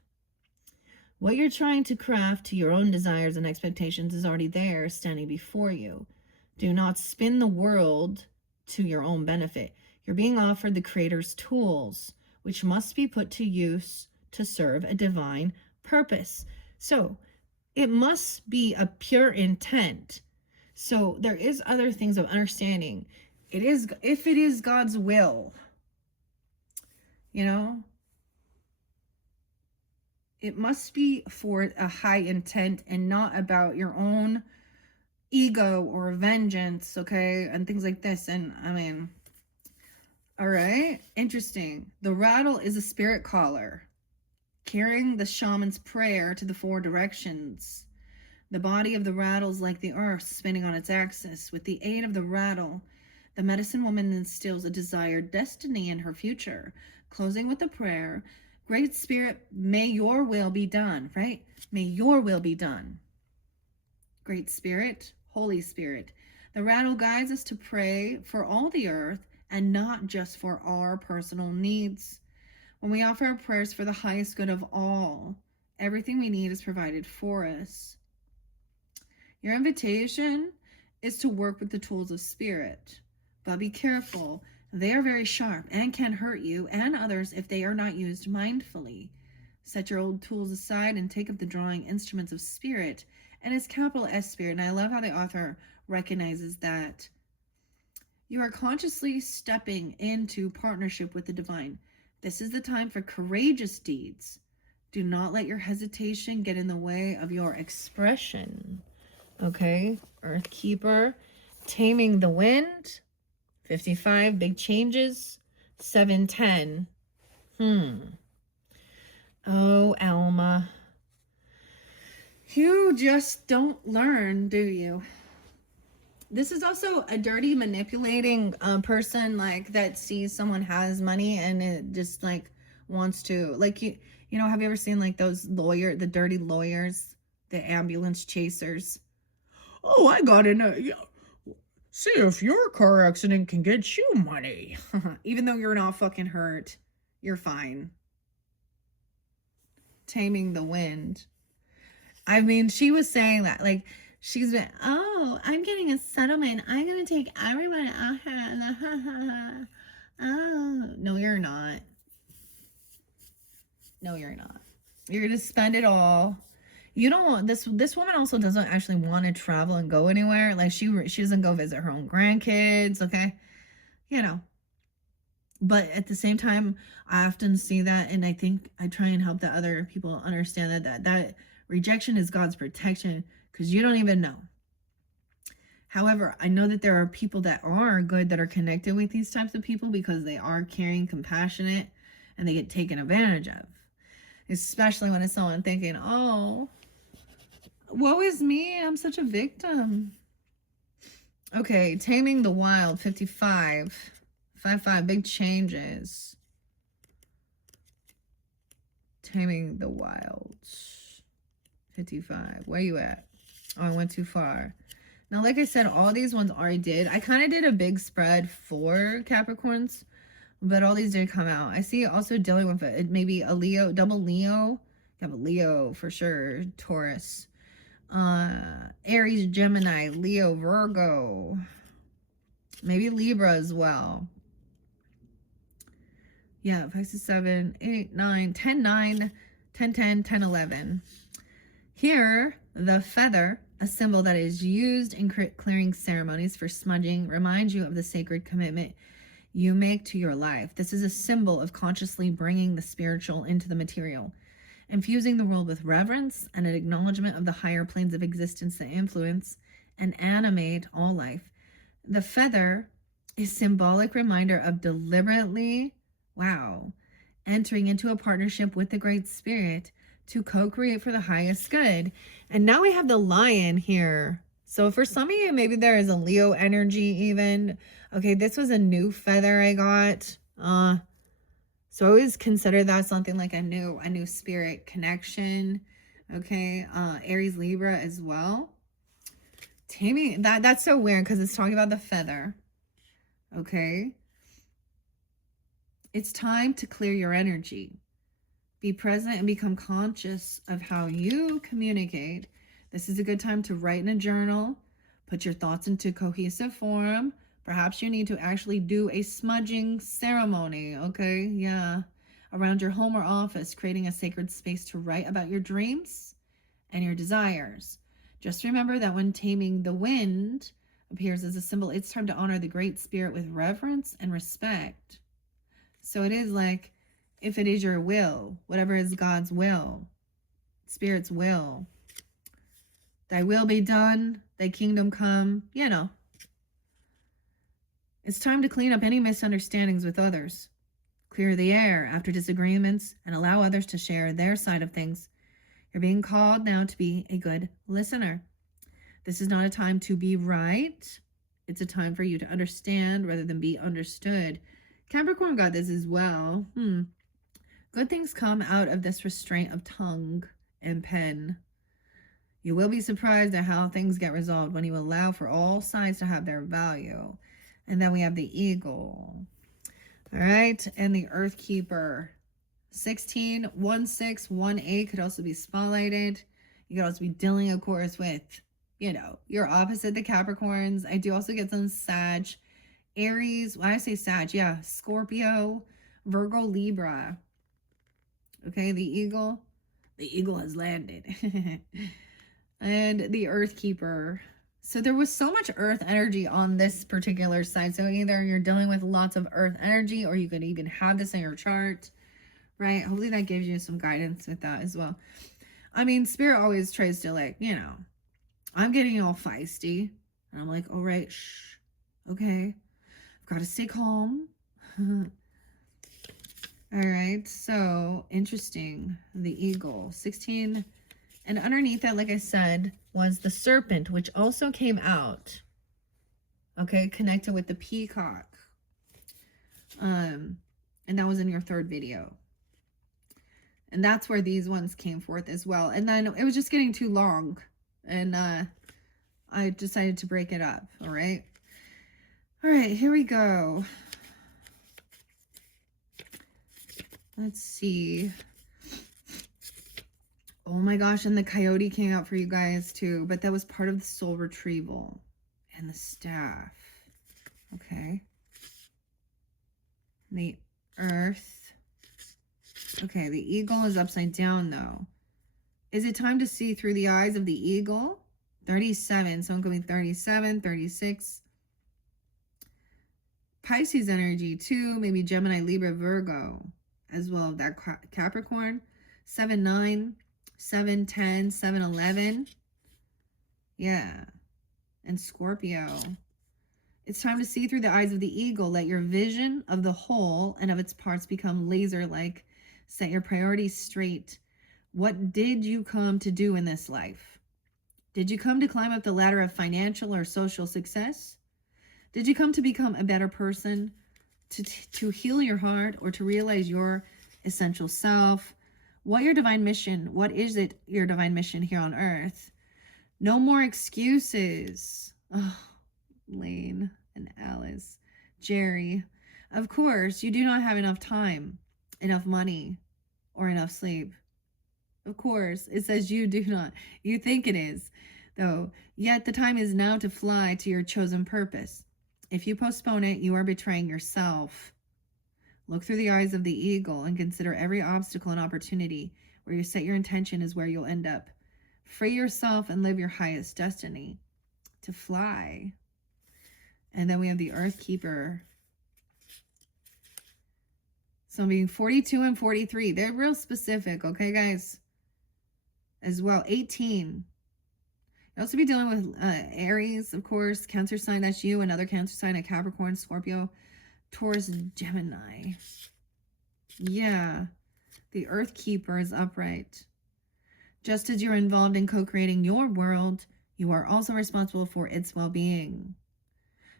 What you're trying to craft to your own desires and expectations is already there, standing before you. Do not spin the world to your own benefit. You're being offered the Creator's tools, which must be put to use to serve a divine purpose. So it must be a pure intent. So there is other things of understanding. If it is God's will, it must be for a high intent and not about your own ego or vengeance, okay, and things like this. And I mean, all right, interesting. The rattle is a spirit caller, carrying the shaman's prayer to the four directions. The body of the rattle is like the earth, spinning on its axis. With the aid of the rattle, the medicine woman instills a desired destiny in her future. Closing with a prayer, Great Spirit, may your will be done, right? May your will be done. Great Spirit, Holy Spirit. The rattle guides us to pray for all the earth and not just for our personal needs. When we offer our prayers for the highest good of all, everything we need is provided for us. Your invitation is to work with the tools of spirit, but be careful. They are very sharp and can hurt you and others if they are not used mindfully. Set your old tools aside and take up the drawing instruments of spirit, and it's capital S Spirit. And I love how the author recognizes that you are consciously stepping into partnership with the divine. This is the time for courageous deeds. Do not let your hesitation get in the way of your expression. Okay, Earth Keeper, Taming the Wind, 55, big changes, 710. Oh, Alma. You just don't learn, do you? This is also a dirty, manipulating person, like that sees someone has money and it just like wants to, like, you know, have you ever seen like those the dirty lawyers, the ambulance chasers? Oh, I got in a, yeah, see if your car accident can get you money. Even though you're not fucking hurt, you're fine. Taming the wind. I mean, she was saying that, like, she's been, oh, I'm getting a settlement. I'm going to take everyone out here. Oh, no, you're not. No, you're not. You're going to spend it all. You don't want this woman also doesn't actually want to travel and go anywhere. Like, she doesn't go visit her own grandkids, okay? You know. But at the same time, I often see that, and I think I try and help the other people understand that rejection is God's protection, because you don't even know. However, I know that there are people that are good, that are connected with these types of people, because they are caring, compassionate, and they get taken advantage of. Especially when it's someone thinking, oh, woe is me, I'm such a victim. Okay, Taming the Wild, 55. 55, big changes. Taming the Wild, 55. Where you at? Oh, I went too far. Now, like I said, all these ones already did. I kind of did a big spread for Capricorns, but all these did come out. I see also dealing with it, maybe a Leo, double Leo. You have a Leo for sure. Taurus. Aries, Gemini, Leo, Virgo. Maybe Libra as well. Yeah, 5, 6, 7, 8, 9, 10, 9, 10, 10, 10, 11. Here, the feather, a symbol that is used in clearing ceremonies for smudging, reminds you of the sacred commitment you make to your life. This is a symbol of consciously bringing the spiritual into the material, infusing the world with reverence and an acknowledgement of the higher planes of existence that influence and animate all life. The feather is a symbolic reminder of deliberately, entering into a partnership with the Great Spirit to co-create for the highest good. And now we have the lion here. So for some of you, maybe there is a Leo energy even. Okay, this was a new feather I got. So I always consider that something like a new spirit connection. Okay, Aries, Libra as well. Taming, that's so weird because it's talking about the feather. Okay. It's time to clear your energy. Be present and become conscious of how you communicate. This is a good time to write in a journal, put your thoughts into cohesive form. Perhaps you need to actually do a smudging ceremony, okay? Yeah. Around your home or office, creating a sacred space to write about your dreams and your desires. Just remember that when taming the wind appears as a symbol, it's time to honor the Great Spirit with reverence and respect. So it is like, if it is your will, whatever is God's will, Spirit's will, thy will be done, thy kingdom come, you know. It's time to clean up any misunderstandings with others. Clear the air after disagreements and allow others to share their side of things. You're being called now to be a good listener. This is not a time to be right. It's a time for you to understand rather than be understood. Capricorn got this as well. Good things come out of this restraint of tongue and pen. You will be surprised at how things get resolved when you allow for all sides to have their value. And then we have the eagle. All right. And the earth keeper. 16, 1, 6, 1, 8 could also be spotlighted. You could also be dealing, of course, with, you know, your opposite, the Capricorns. I do also get some Sag. Aries, when I say Sag, yeah, Scorpio, Virgo, Libra. Okay, the eagle has landed. And the earth keeper. So there was so much earth energy on this particular side. So either you're dealing with lots of earth energy, or you could even have this in your chart, right? Hopefully that gives you some guidance with that as well. I mean, Spirit always tries to, like, you know, I'm getting all feisty. And I'm like, all right, shh, okay. Got to stay calm. All right, so interesting. The eagle, 16. And underneath that, like I said, was the serpent, which also came out. Okay, connected with the peacock. And that was in your third video. And that's where these ones came forth as well. And then it was just getting too long. And I decided to break it up. All right. All right, here we go. Let's see. Oh my gosh, and the coyote came out for you guys too. But that was part of the soul retrieval. And the staff. Okay. The earth. Okay, the eagle is upside down though. Is it time to see through the eyes of the eagle? 37. So I'm going 37, 36. Pisces energy too. Maybe Gemini, Libra, Virgo as well. That Capricorn. 7, 9, 7, 10, 7, 11. Yeah. And Scorpio. It's time to see through the eyes of the eagle. Let your vision of the whole and of its parts become laser-like. Set your priorities straight. What did you come to do in this life? Did you come to climb up the ladder of financial or social success? Did you come to become a better person? To heal your heart or to realize your essential self? What your divine mission? What is it, your divine mission here on earth? No more excuses. Oh, Lane and Alice. Jerry. Of course, you do not have enough time, enough money, or enough sleep. Of course, it says you do not. You think it is, though. Yet the time is now to fly to your chosen purpose. If you postpone it, you are betraying yourself. Look through the eyes of the eagle and consider every obstacle and opportunity. Where you set your intention is where you'll end up. Free yourself and live your highest destiny. To fly. And then we have the Earth Keeper. So I'm being 42 and 43. They're real specific, okay, guys? As well, 18. You'll also be dealing with Aries, of course, Cancer sign, that's you, another Cancer sign, a Capricorn, Scorpio, Taurus, Gemini. Yeah, the Earth Keeper is upright. Just as you're involved in co-creating your world, you are also responsible for its well-being.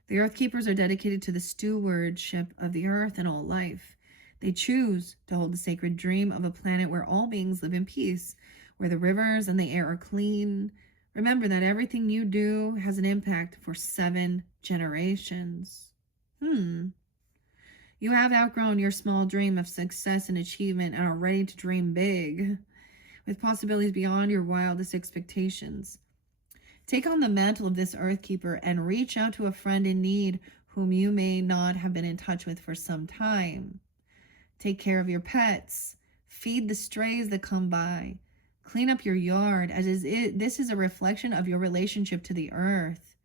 The Earth Keepers are dedicated to the stewardship of the earth and all life. They choose to hold the sacred dream of a planet where all beings live in peace, where the rivers and the air are clean. Remember that everything you do has an impact for 7 generations. You have outgrown your small dream of success and achievement and are ready to dream big, with possibilities beyond your wildest expectations. Take on the mantle of this Earth Keeper and reach out to a friend in need whom you may not have been in touch with for some time. Take care of your pets. Feed the strays that come by. Clean up your yard, as this is a reflection of your relationship to the earth.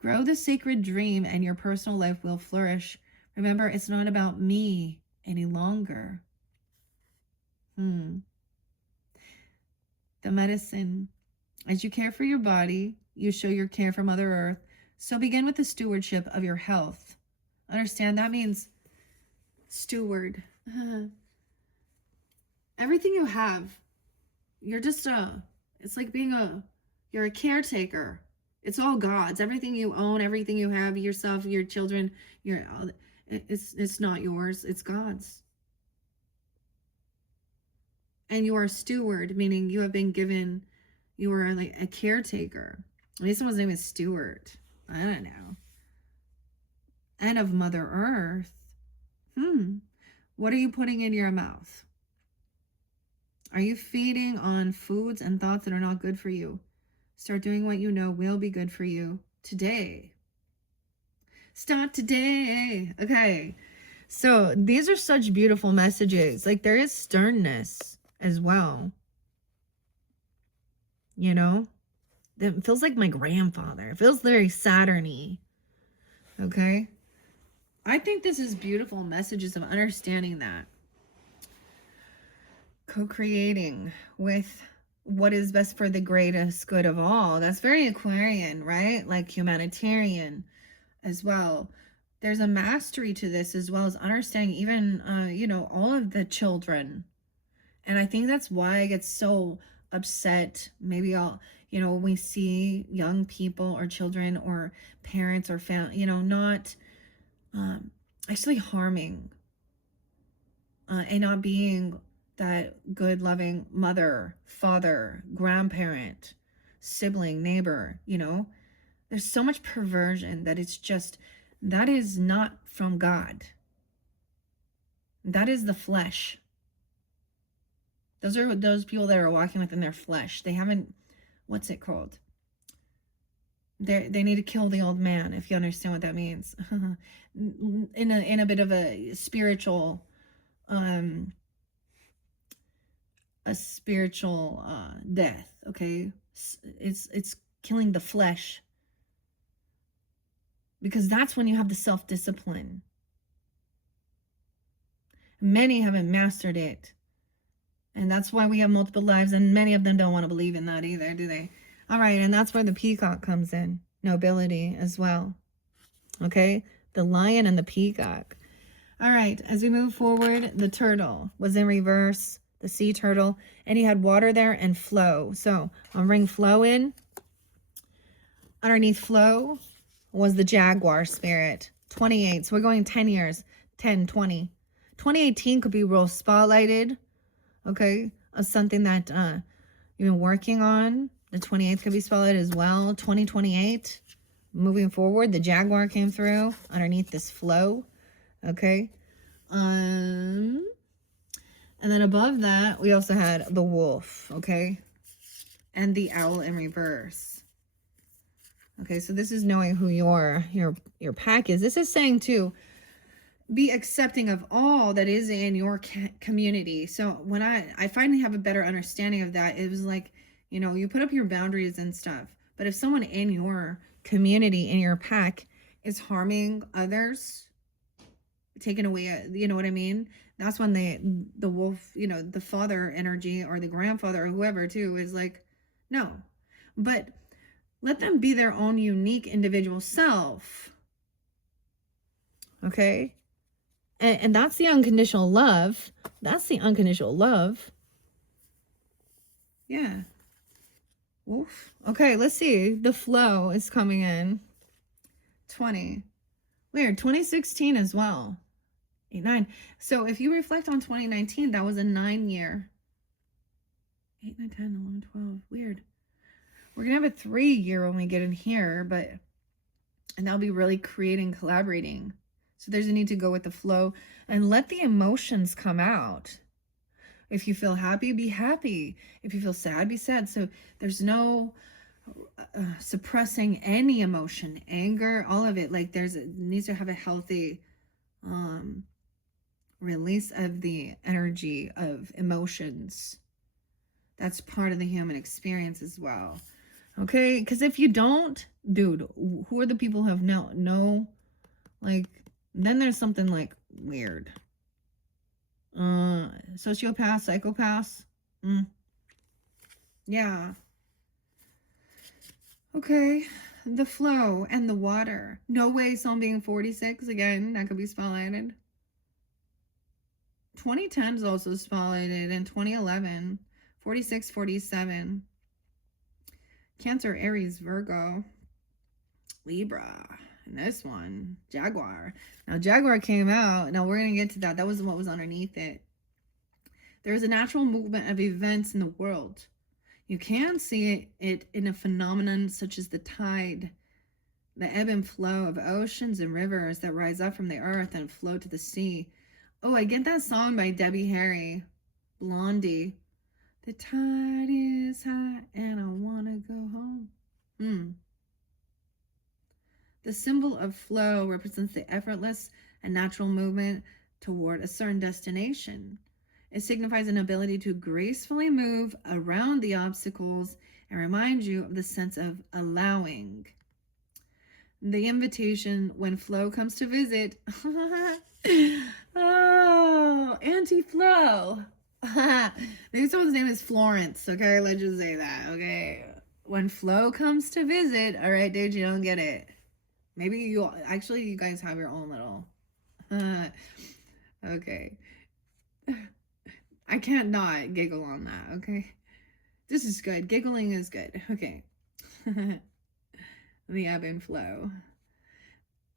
Grow the sacred dream and your personal life will flourish. Remember, it's not about me any longer. The medicine. As you care for your body, you show your care for Mother Earth. So begin with the stewardship of your health. Understand that means steward. Everything you have, you're just it's like being you're a caretaker. It's all God's. Everything you own, everything you have, yourself, your children, it's not yours, it's God's. And you are a steward, meaning you have been given, you are like a caretaker. Maybe someone's name is Stewart. I don't know. And of Mother Earth. What are you putting in your mouth? Are you feeding on foods and thoughts that are not good for you? Start doing what you know will be good for you today. Start today. Okay. So these are such beautiful messages. Like there is sternness as well. You know? It feels like my grandfather. It feels very Saturn-y. Okay? I think this is beautiful messages of understanding that. Co-creating with what is best for the greatest good of all. That's very Aquarian, right? Like humanitarian as well. There's a mastery to this as well as understanding even, all of the children. And I think that's why I get so upset. Maybe I'll, when we see young people or children or parents or family, not actually harming and not being that good, loving mother, father, grandparent, sibling, neighbor, there's so much perversion that it's just, that is not from God. That is the flesh. Those are those people that are walking within their flesh. They haven't, what's it called? They need to kill the old man, if you understand what that means. in a bit of a spiritual death, okay? It's killing the flesh, because that's when you have the self-discipline. Many haven't mastered it, and that's why we have multiple lives, and many of them don't want to believe in that either, do they? All right, and that's where the peacock comes in, nobility as well, okay? The lion and the peacock. All right, as we move forward, the turtle was in reverse, the sea turtle, and he had water there and flow. So I'll bring flow in. Underneath flow was the jaguar spirit, 28. So we're going 10 years, 10, 20. 2018 could be real spotlighted, okay, of something that you've been working on. The 28th could be spotlighted as well. 2028, moving forward, the jaguar came through underneath this flow, okay. And then above that, we also had the wolf, okay, and the owl in reverse. Okay, so this is knowing who your pack is. This is saying too, be accepting of all that is in your community. So when I finally have a better understanding of that, it was like, you put up your boundaries and stuff. But if someone in your community, in your pack, is harming others, taking away, you know what I mean? That's when the wolf, the father energy or the grandfather or whoever too is like, no. But let them be their own unique individual self. Okay? And that's the unconditional love. That's the unconditional love. Yeah. Oof. Okay, let's see. The flow is coming in. 20. Weird. 2016 as well. 8, 9. So if you reflect on 2019, that was a 9-year. 8, 9, 10, 11, 12. Weird. We're going to have a 3-year when we get in here, and that'll be really creating, collaborating. So there's a need to go with the flow and let the emotions come out. If you feel happy, be happy. If you feel sad, be sad. So there's no suppressing any emotion, anger, all of it. Like needs to have a healthy release of the energy of emotions. That's part of the human experience as well. Okay, because if you don't, dude, who are the people who have no, like, then there's something like weird. Sociopath, psychopaths. Yeah. Okay, the flow and the water. No way someone being 46, again, that could be spotlighted. 2010 is also spotlighted, and 2011, 46, 47. Cancer, Aries, Virgo, Libra, and this one, Jaguar. Now, Jaguar came out. Now, we're going to get to that. That was what was underneath it. There is a natural movement of events in the world. You can see it in a phenomenon such as the tide, the ebb and flow of oceans and rivers that rise up from the earth and flow to the sea. Oh, I get that song by Debbie Harry, Blondie. The tide is high and I want to go home. The symbol of flow represents the effortless and natural movement toward a certain destination. It signifies an ability to gracefully move around the obstacles and remind you of the sense of allowing. The invitation when flow comes to visit. Oh, anti-flow. Maybe someone's name is Florence, okay? Let's just say that, okay? When flow comes to visit, all right, dude, you don't get it. Maybe you guys have your own little, okay. I can't not giggle on that, okay? This is good. Giggling is good. Okay. The ebb and flow.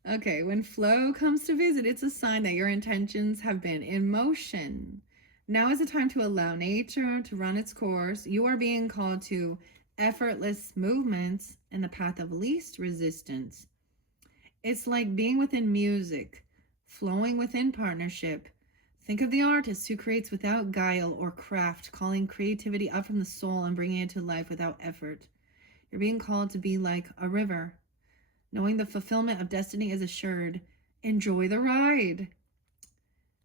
Okay, when flow comes to visit, it's a sign that your intentions have been in motion. Now is the time to allow nature to run its course. You are being called to effortless movements in the path of least resistance. It's like being within music, flowing within partnership. Think of the artist who creates without guile or craft, calling creativity up from the soul and bringing it to life without effort. You're being called to be like a river, knowing the fulfillment of destiny is assured. Enjoy the ride.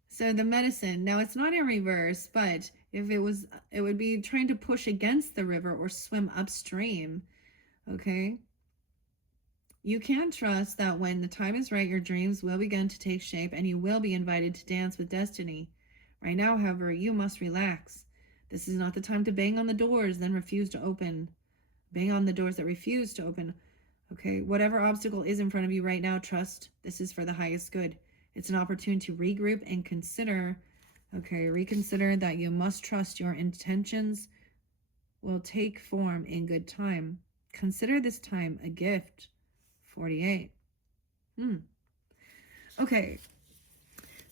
So the medicine, now it's not in reverse, but if it was, it would be trying to push against the river or swim upstream. Okay. You can trust that when the time is right, your dreams will begin to take shape and you will be invited to dance with destiny. Right now, however, you must relax. This is not the time to bang on the doors, then refuse to open. Bang on the doors that refuse to open. Okay, whatever obstacle is in front of you right now, trust this is for the highest good. It's an opportunity to regroup and consider, reconsider that you must trust your intentions will take form in good time. Consider this time a gift. 48. Okay.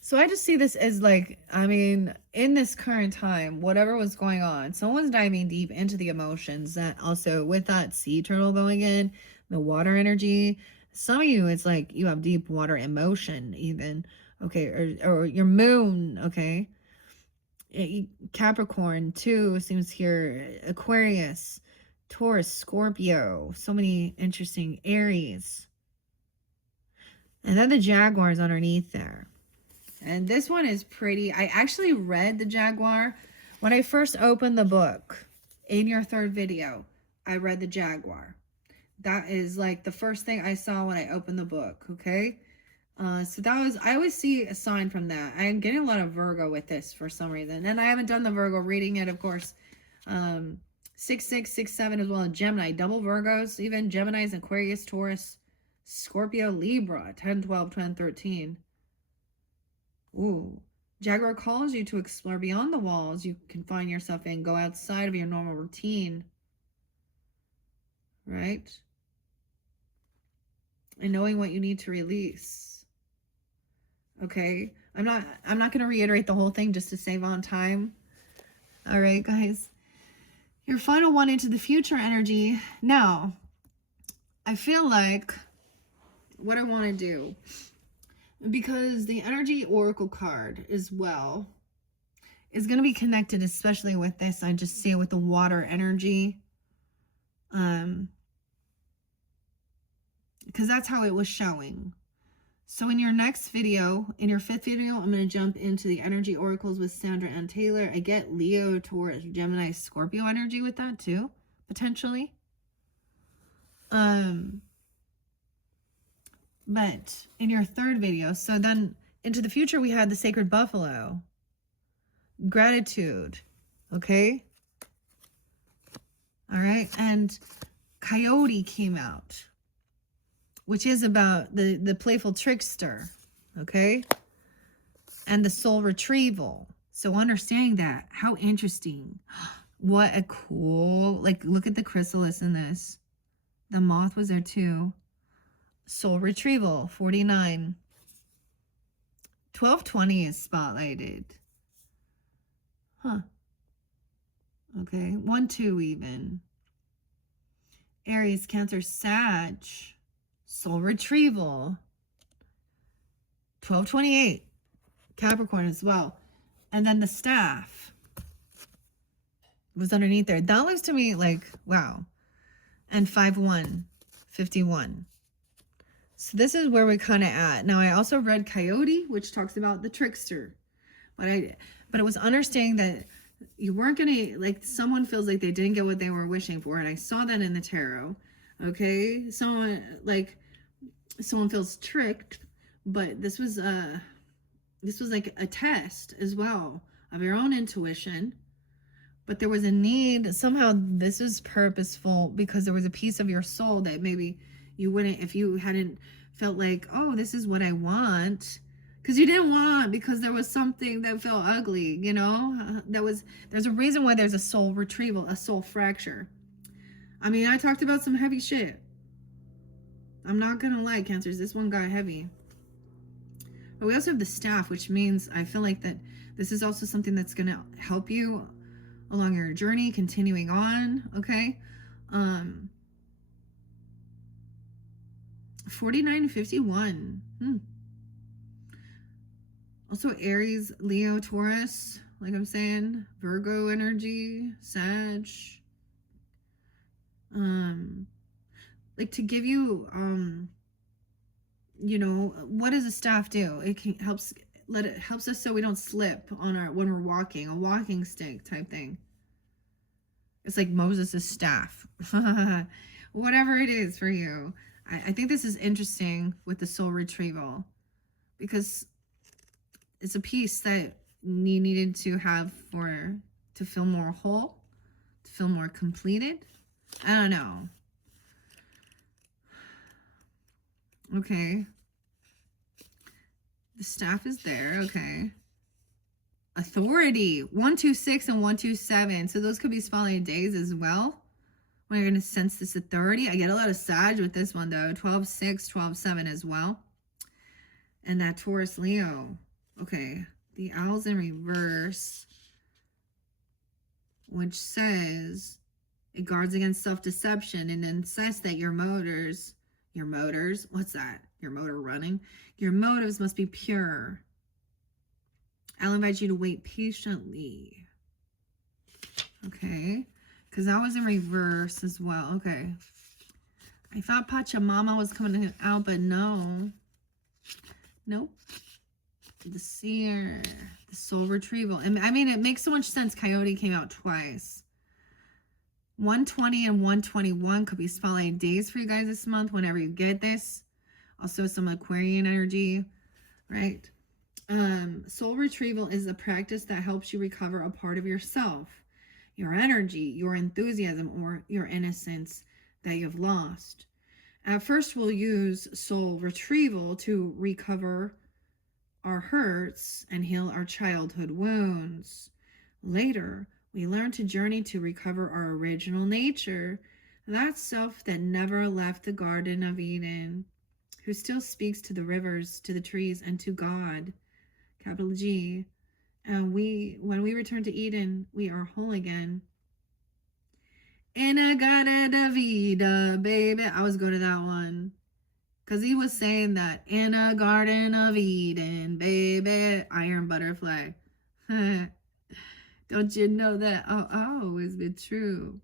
So I just see this as like, I mean, in this current time, whatever was going on, someone's diving deep into the emotions that also with that sea turtle going in, the water energy, some of you, it's like you have deep water emotion even, okay, or your moon, okay. Capricorn too seems here, Aquarius, Taurus, Scorpio, so many interesting Aries. And then the Jaguar's underneath there. And this one is pretty. I actually read the Jaguar. When I first opened the book in your third video, I read the Jaguar. That is like the first thing I saw when I opened the book, okay? So that was, I always see a sign from that. I'm getting a lot of Virgo with this for some reason. And I haven't done the Virgo reading yet, of course. 6, 6, 6, 7 as well as Gemini. Double Virgos, even Geminis, Aquarius, Taurus, Scorpio, Libra, 10, 12, 10, 13. Ooh. Jaguar calls you to explore beyond the walls you can find yourself in. Go outside of your normal routine. Right? And knowing what you need to release. Okay? I'm not going to reiterate the whole thing just to save on time. All right, guys. Your final one into the future energy. Now, I feel like what I want to do, because the energy oracle card as well is going to be connected, especially with this. I just see it with the water energy. Because that's how it was showing. So in your next video, in your 5th video, I'm going to jump into the energy oracles with Sandra and Taylor. I get Leo, Taurus, Gemini, Scorpio energy with that too, potentially. But in your 3rd video, so then into the future, we had the sacred buffalo, gratitude, okay? All right, and coyote came out, which is about the playful trickster, okay? And the soul retrieval. So understanding that, how interesting. What a cool, like, look at the chrysalis in this. The moth was there too. Soul retrieval, 49. 1220 is spotlighted. Huh. Okay, 1, 2 even. Aries, Cancer, Sag. Soul retrieval. 1228. Capricorn as well. And then the staff was underneath there. That looks to me like, wow. And 5-1, 51. So this is where we're kind of at. Now, I also read Coyote, which talks about the trickster. But it was understanding that you weren't going to, like, someone feels like they didn't get what they were wishing for. And I saw that in the tarot. Okay? Someone feels tricked, but this was like a test as well of your own intuition. But there was a need, somehow this was purposeful because there was a piece of your soul that maybe you wouldn't, if you hadn't felt like, oh, this is what I want. Because you didn't want, because there was something that felt ugly, you know? There's a reason why there's a soul retrieval, a soul fracture. I mean, I talked about some heavy shit. I'm not gonna lie, Cancers, this one got heavy. But we also have the staff, which means I feel like that this is also something that's gonna help you along your journey, continuing on, okay? 4951. Also Aries, Leo, Taurus, like I'm saying, Virgo energy, Sag. Like to give you, you know, what does a staff do? It helps us so we don't slip on when we're walking, a walking stick type thing. It's like Moses' staff. Whatever it is for you. I think this is interesting with the soul retrieval, because it's a piece that you needed to have to feel more whole, to feel more completed. I don't know. Okay. The staff is there. Okay. Authority. 126 and 127. So those could be spotlight days as well, when you're going to sense this authority. I get a lot of Sag with this one, though. 12-6, 12-7 as well. And that Taurus Leo. Okay. The Owl's in reverse, which says it guards against self-deception and insists that your motives, what's that? Your motor running? Your motives must be pure. I'll invite you to wait patiently. Okay. Because that was in reverse as well. Okay. I thought Pachamama was coming out, but no. Nope. The Seer. The Soul Retrieval. And I mean, it makes so much sense. Coyote came out twice. 120 and 121 could be spotlight days for you guys this month whenever you get this. Also some Aquarian energy, right? Soul retrieval is a practice that helps you recover a part of yourself, your energy, your enthusiasm, or your innocence that you've lost. At first, we'll use soul retrieval to recover our hurts and heal our childhood wounds. Later, we learn to journey to recover our original nature, that self that never left the Garden of Eden, who still speaks to the rivers, to the trees, and to God, capital G. And when we return to Eden, we are whole again. In a Garden of Eden, baby. I was going to that one, because he was saying that. In a Garden of Eden, baby. Iron butterfly. Don't you know that? Always been true.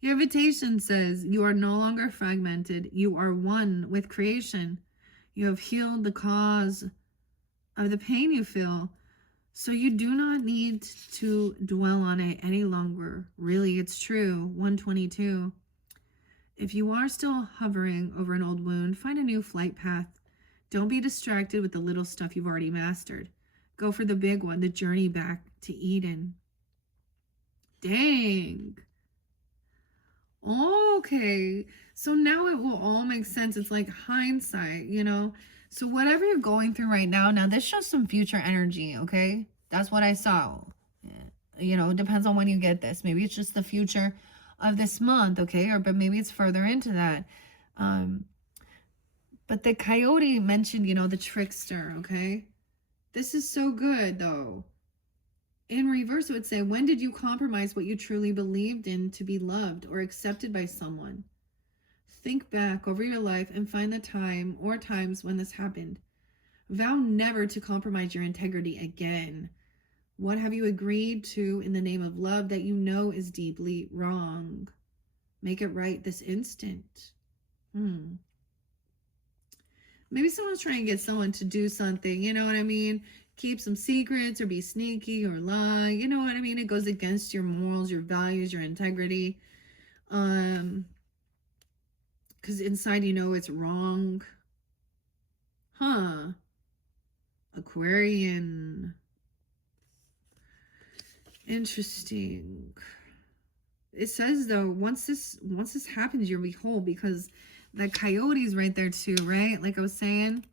Your invitation says you are no longer fragmented. You are one with creation. You have healed the cause of the pain you feel, so you do not need to dwell on it any longer. Really, it's true. 122. If you are still hovering over an old wound, find a new flight path. Don't be distracted with the little stuff you've already mastered. Go for the big one, the journey back to Eden. Dang. Okay. So now it will all make sense. It's like hindsight, you know? So whatever you're going through right now, this shows some future energy, okay? That's what I saw. You know, it depends on when you get this. Maybe it's just the future of this month, okay? But maybe it's further into that. But the coyote mentioned, you know, the trickster, okay? This is so good, though. In reverse, it would say, when did you compromise what you truly believed in to be loved or accepted by someone? Think back over your life and find the time or times when this happened. Vow never to compromise your integrity again. What have you agreed to in the name of love that you know is deeply wrong? Make it right this instant. Maybe someone's trying to get someone to do something, you know what I mean? Keep some secrets or be sneaky or lie, you know what I mean? It goes against your morals, your values, your integrity. Because inside you know it's wrong. Aquarian. Interesting. It says though, once this happens, you'll be whole, because the coyote's right there too, right? Like I was saying.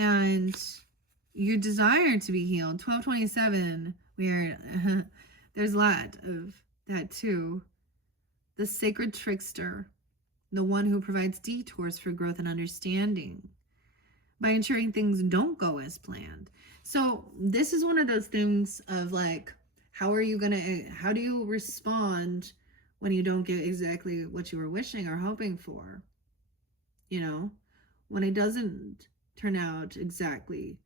and your desire to be healed. 1227, weird. There's a lot of that too. The sacred trickster, the one who provides detours for growth and understanding by ensuring things don't go as planned. So this is one of those things of like, how do you respond when you don't get exactly what you were wishing or hoping for? You know, when it doesn't turn out exactly.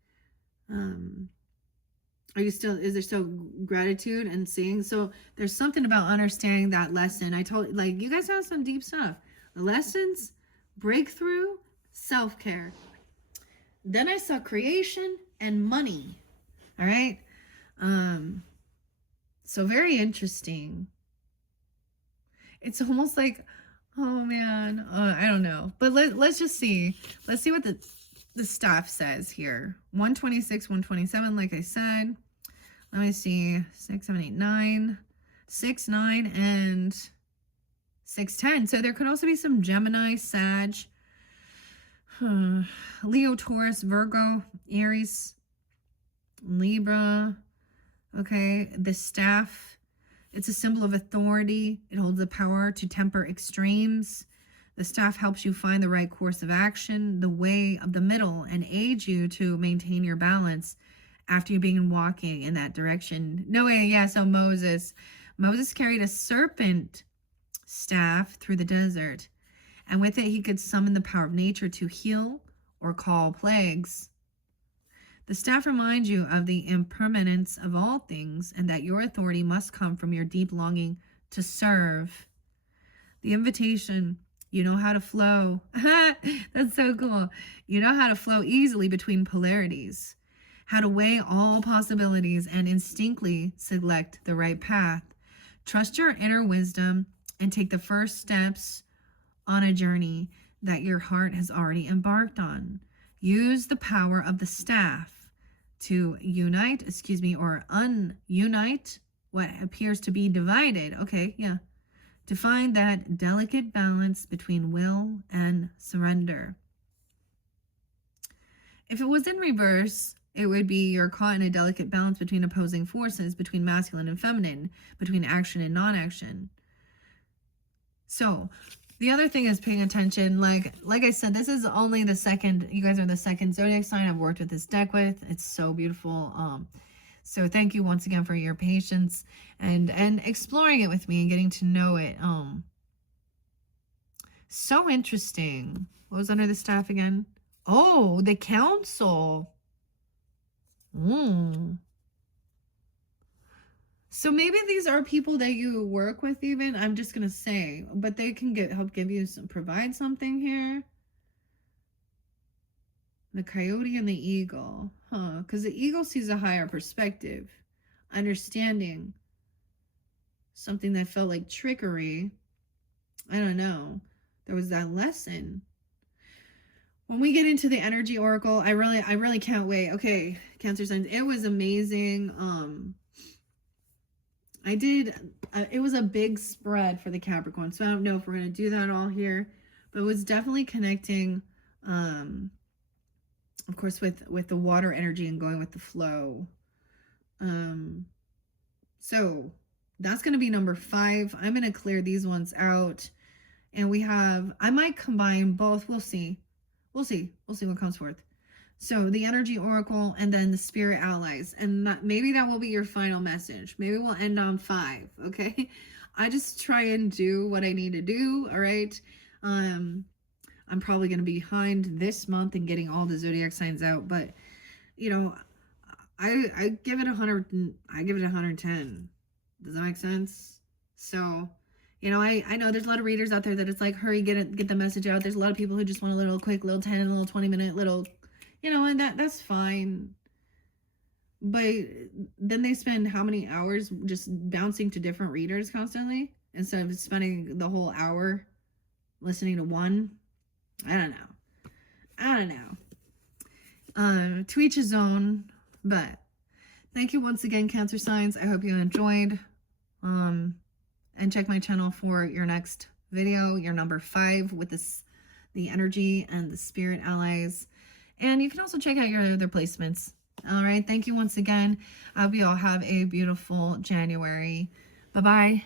Is there still gratitude and seeing? So there's something about understanding that lesson. I told, like, you guys have some deep stuff. The lessons, breakthrough, self-care. Then I saw creation and money. All right. So very interesting. It's almost like, oh man, I don't know. But let's just see. Let's see what the staff says here. 126, 127, like I said. Let me see. 6, 7, 8, 9. 6, 9, and 6, 10. So there could also be some Gemini, Sag, Leo, Taurus, Virgo, Aries, Libra. Okay, the staff, it's a symbol of authority. It holds the power to temper extremes. The staff helps you find the right course of action, the way of the middle, and aids you to maintain your balance after you begin walking in that direction. No way, yeah, so Moses carried a serpent staff through the desert, and with it he could summon the power of nature to heal or call plagues. The staff reminds you of the impermanence of all things and that your authority must come from your deep longing to serve. The invitation, you know how to flow. That's so cool. You know how to flow easily between polarities, how to weigh all possibilities and instinctively select the right path. Trust your inner wisdom and take the first steps on a journey that your heart has already embarked on. Use the power of the staff to unite, or unite what appears to be divided. Okay, yeah. To find that delicate balance between will and surrender. If it was in reverse, it would be you're caught in a delicate balance between opposing forces, between masculine and feminine, between action and non-action. So the other thing is paying attention. Like I said, this is only the second, you guys are the second zodiac sign I've worked with this deck with. It's so beautiful. So thank you once again for your patience and exploring it with me and getting to know it. So interesting. What was under the staff again? Oh, the council. So maybe these are people that you work with even, I'm just going to say, but they can help give you provide something here. The coyote and the eagle, because the eagle sees a higher perspective, understanding something that felt like trickery. I don't know. There was that lesson. When we get into the energy oracle, I really can't wait. Okay, Cancer signs, it was amazing. I did, it was a big spread for the Capricorn, so I don't know if we're going to do that all here, but it was definitely connecting, of course, with the water energy and going with the flow. So that's going to be number 5. I'm going to clear these ones out, and we have, I might combine both. We'll see what comes forth. So the energy oracle and then the spirit allies, and maybe that will be your final message. Maybe we'll end on 5. Okay, I just try and do what I need to do. All right. I'm probably going to be behind this month in getting all the zodiac signs out, but you know, I give it 100. I give it 110. Does that make sense? So, you know, I know there's a lot of readers out there that it's like, hurry, get the message out. There's a lot of people who just want a little quick, little 10, a little 20-minute, little, you know, and that's fine. But then they spend how many hours just bouncing to different readers constantly instead of spending the whole hour listening to one. I don't know. To each his own, but thank you once again, Cancer signs. I hope you enjoyed. And check my channel for your next video, your number 5 with the energy and the spirit allies. And you can also check out your other placements. All right. Thank you once again. I hope you all have a beautiful January. Bye-bye.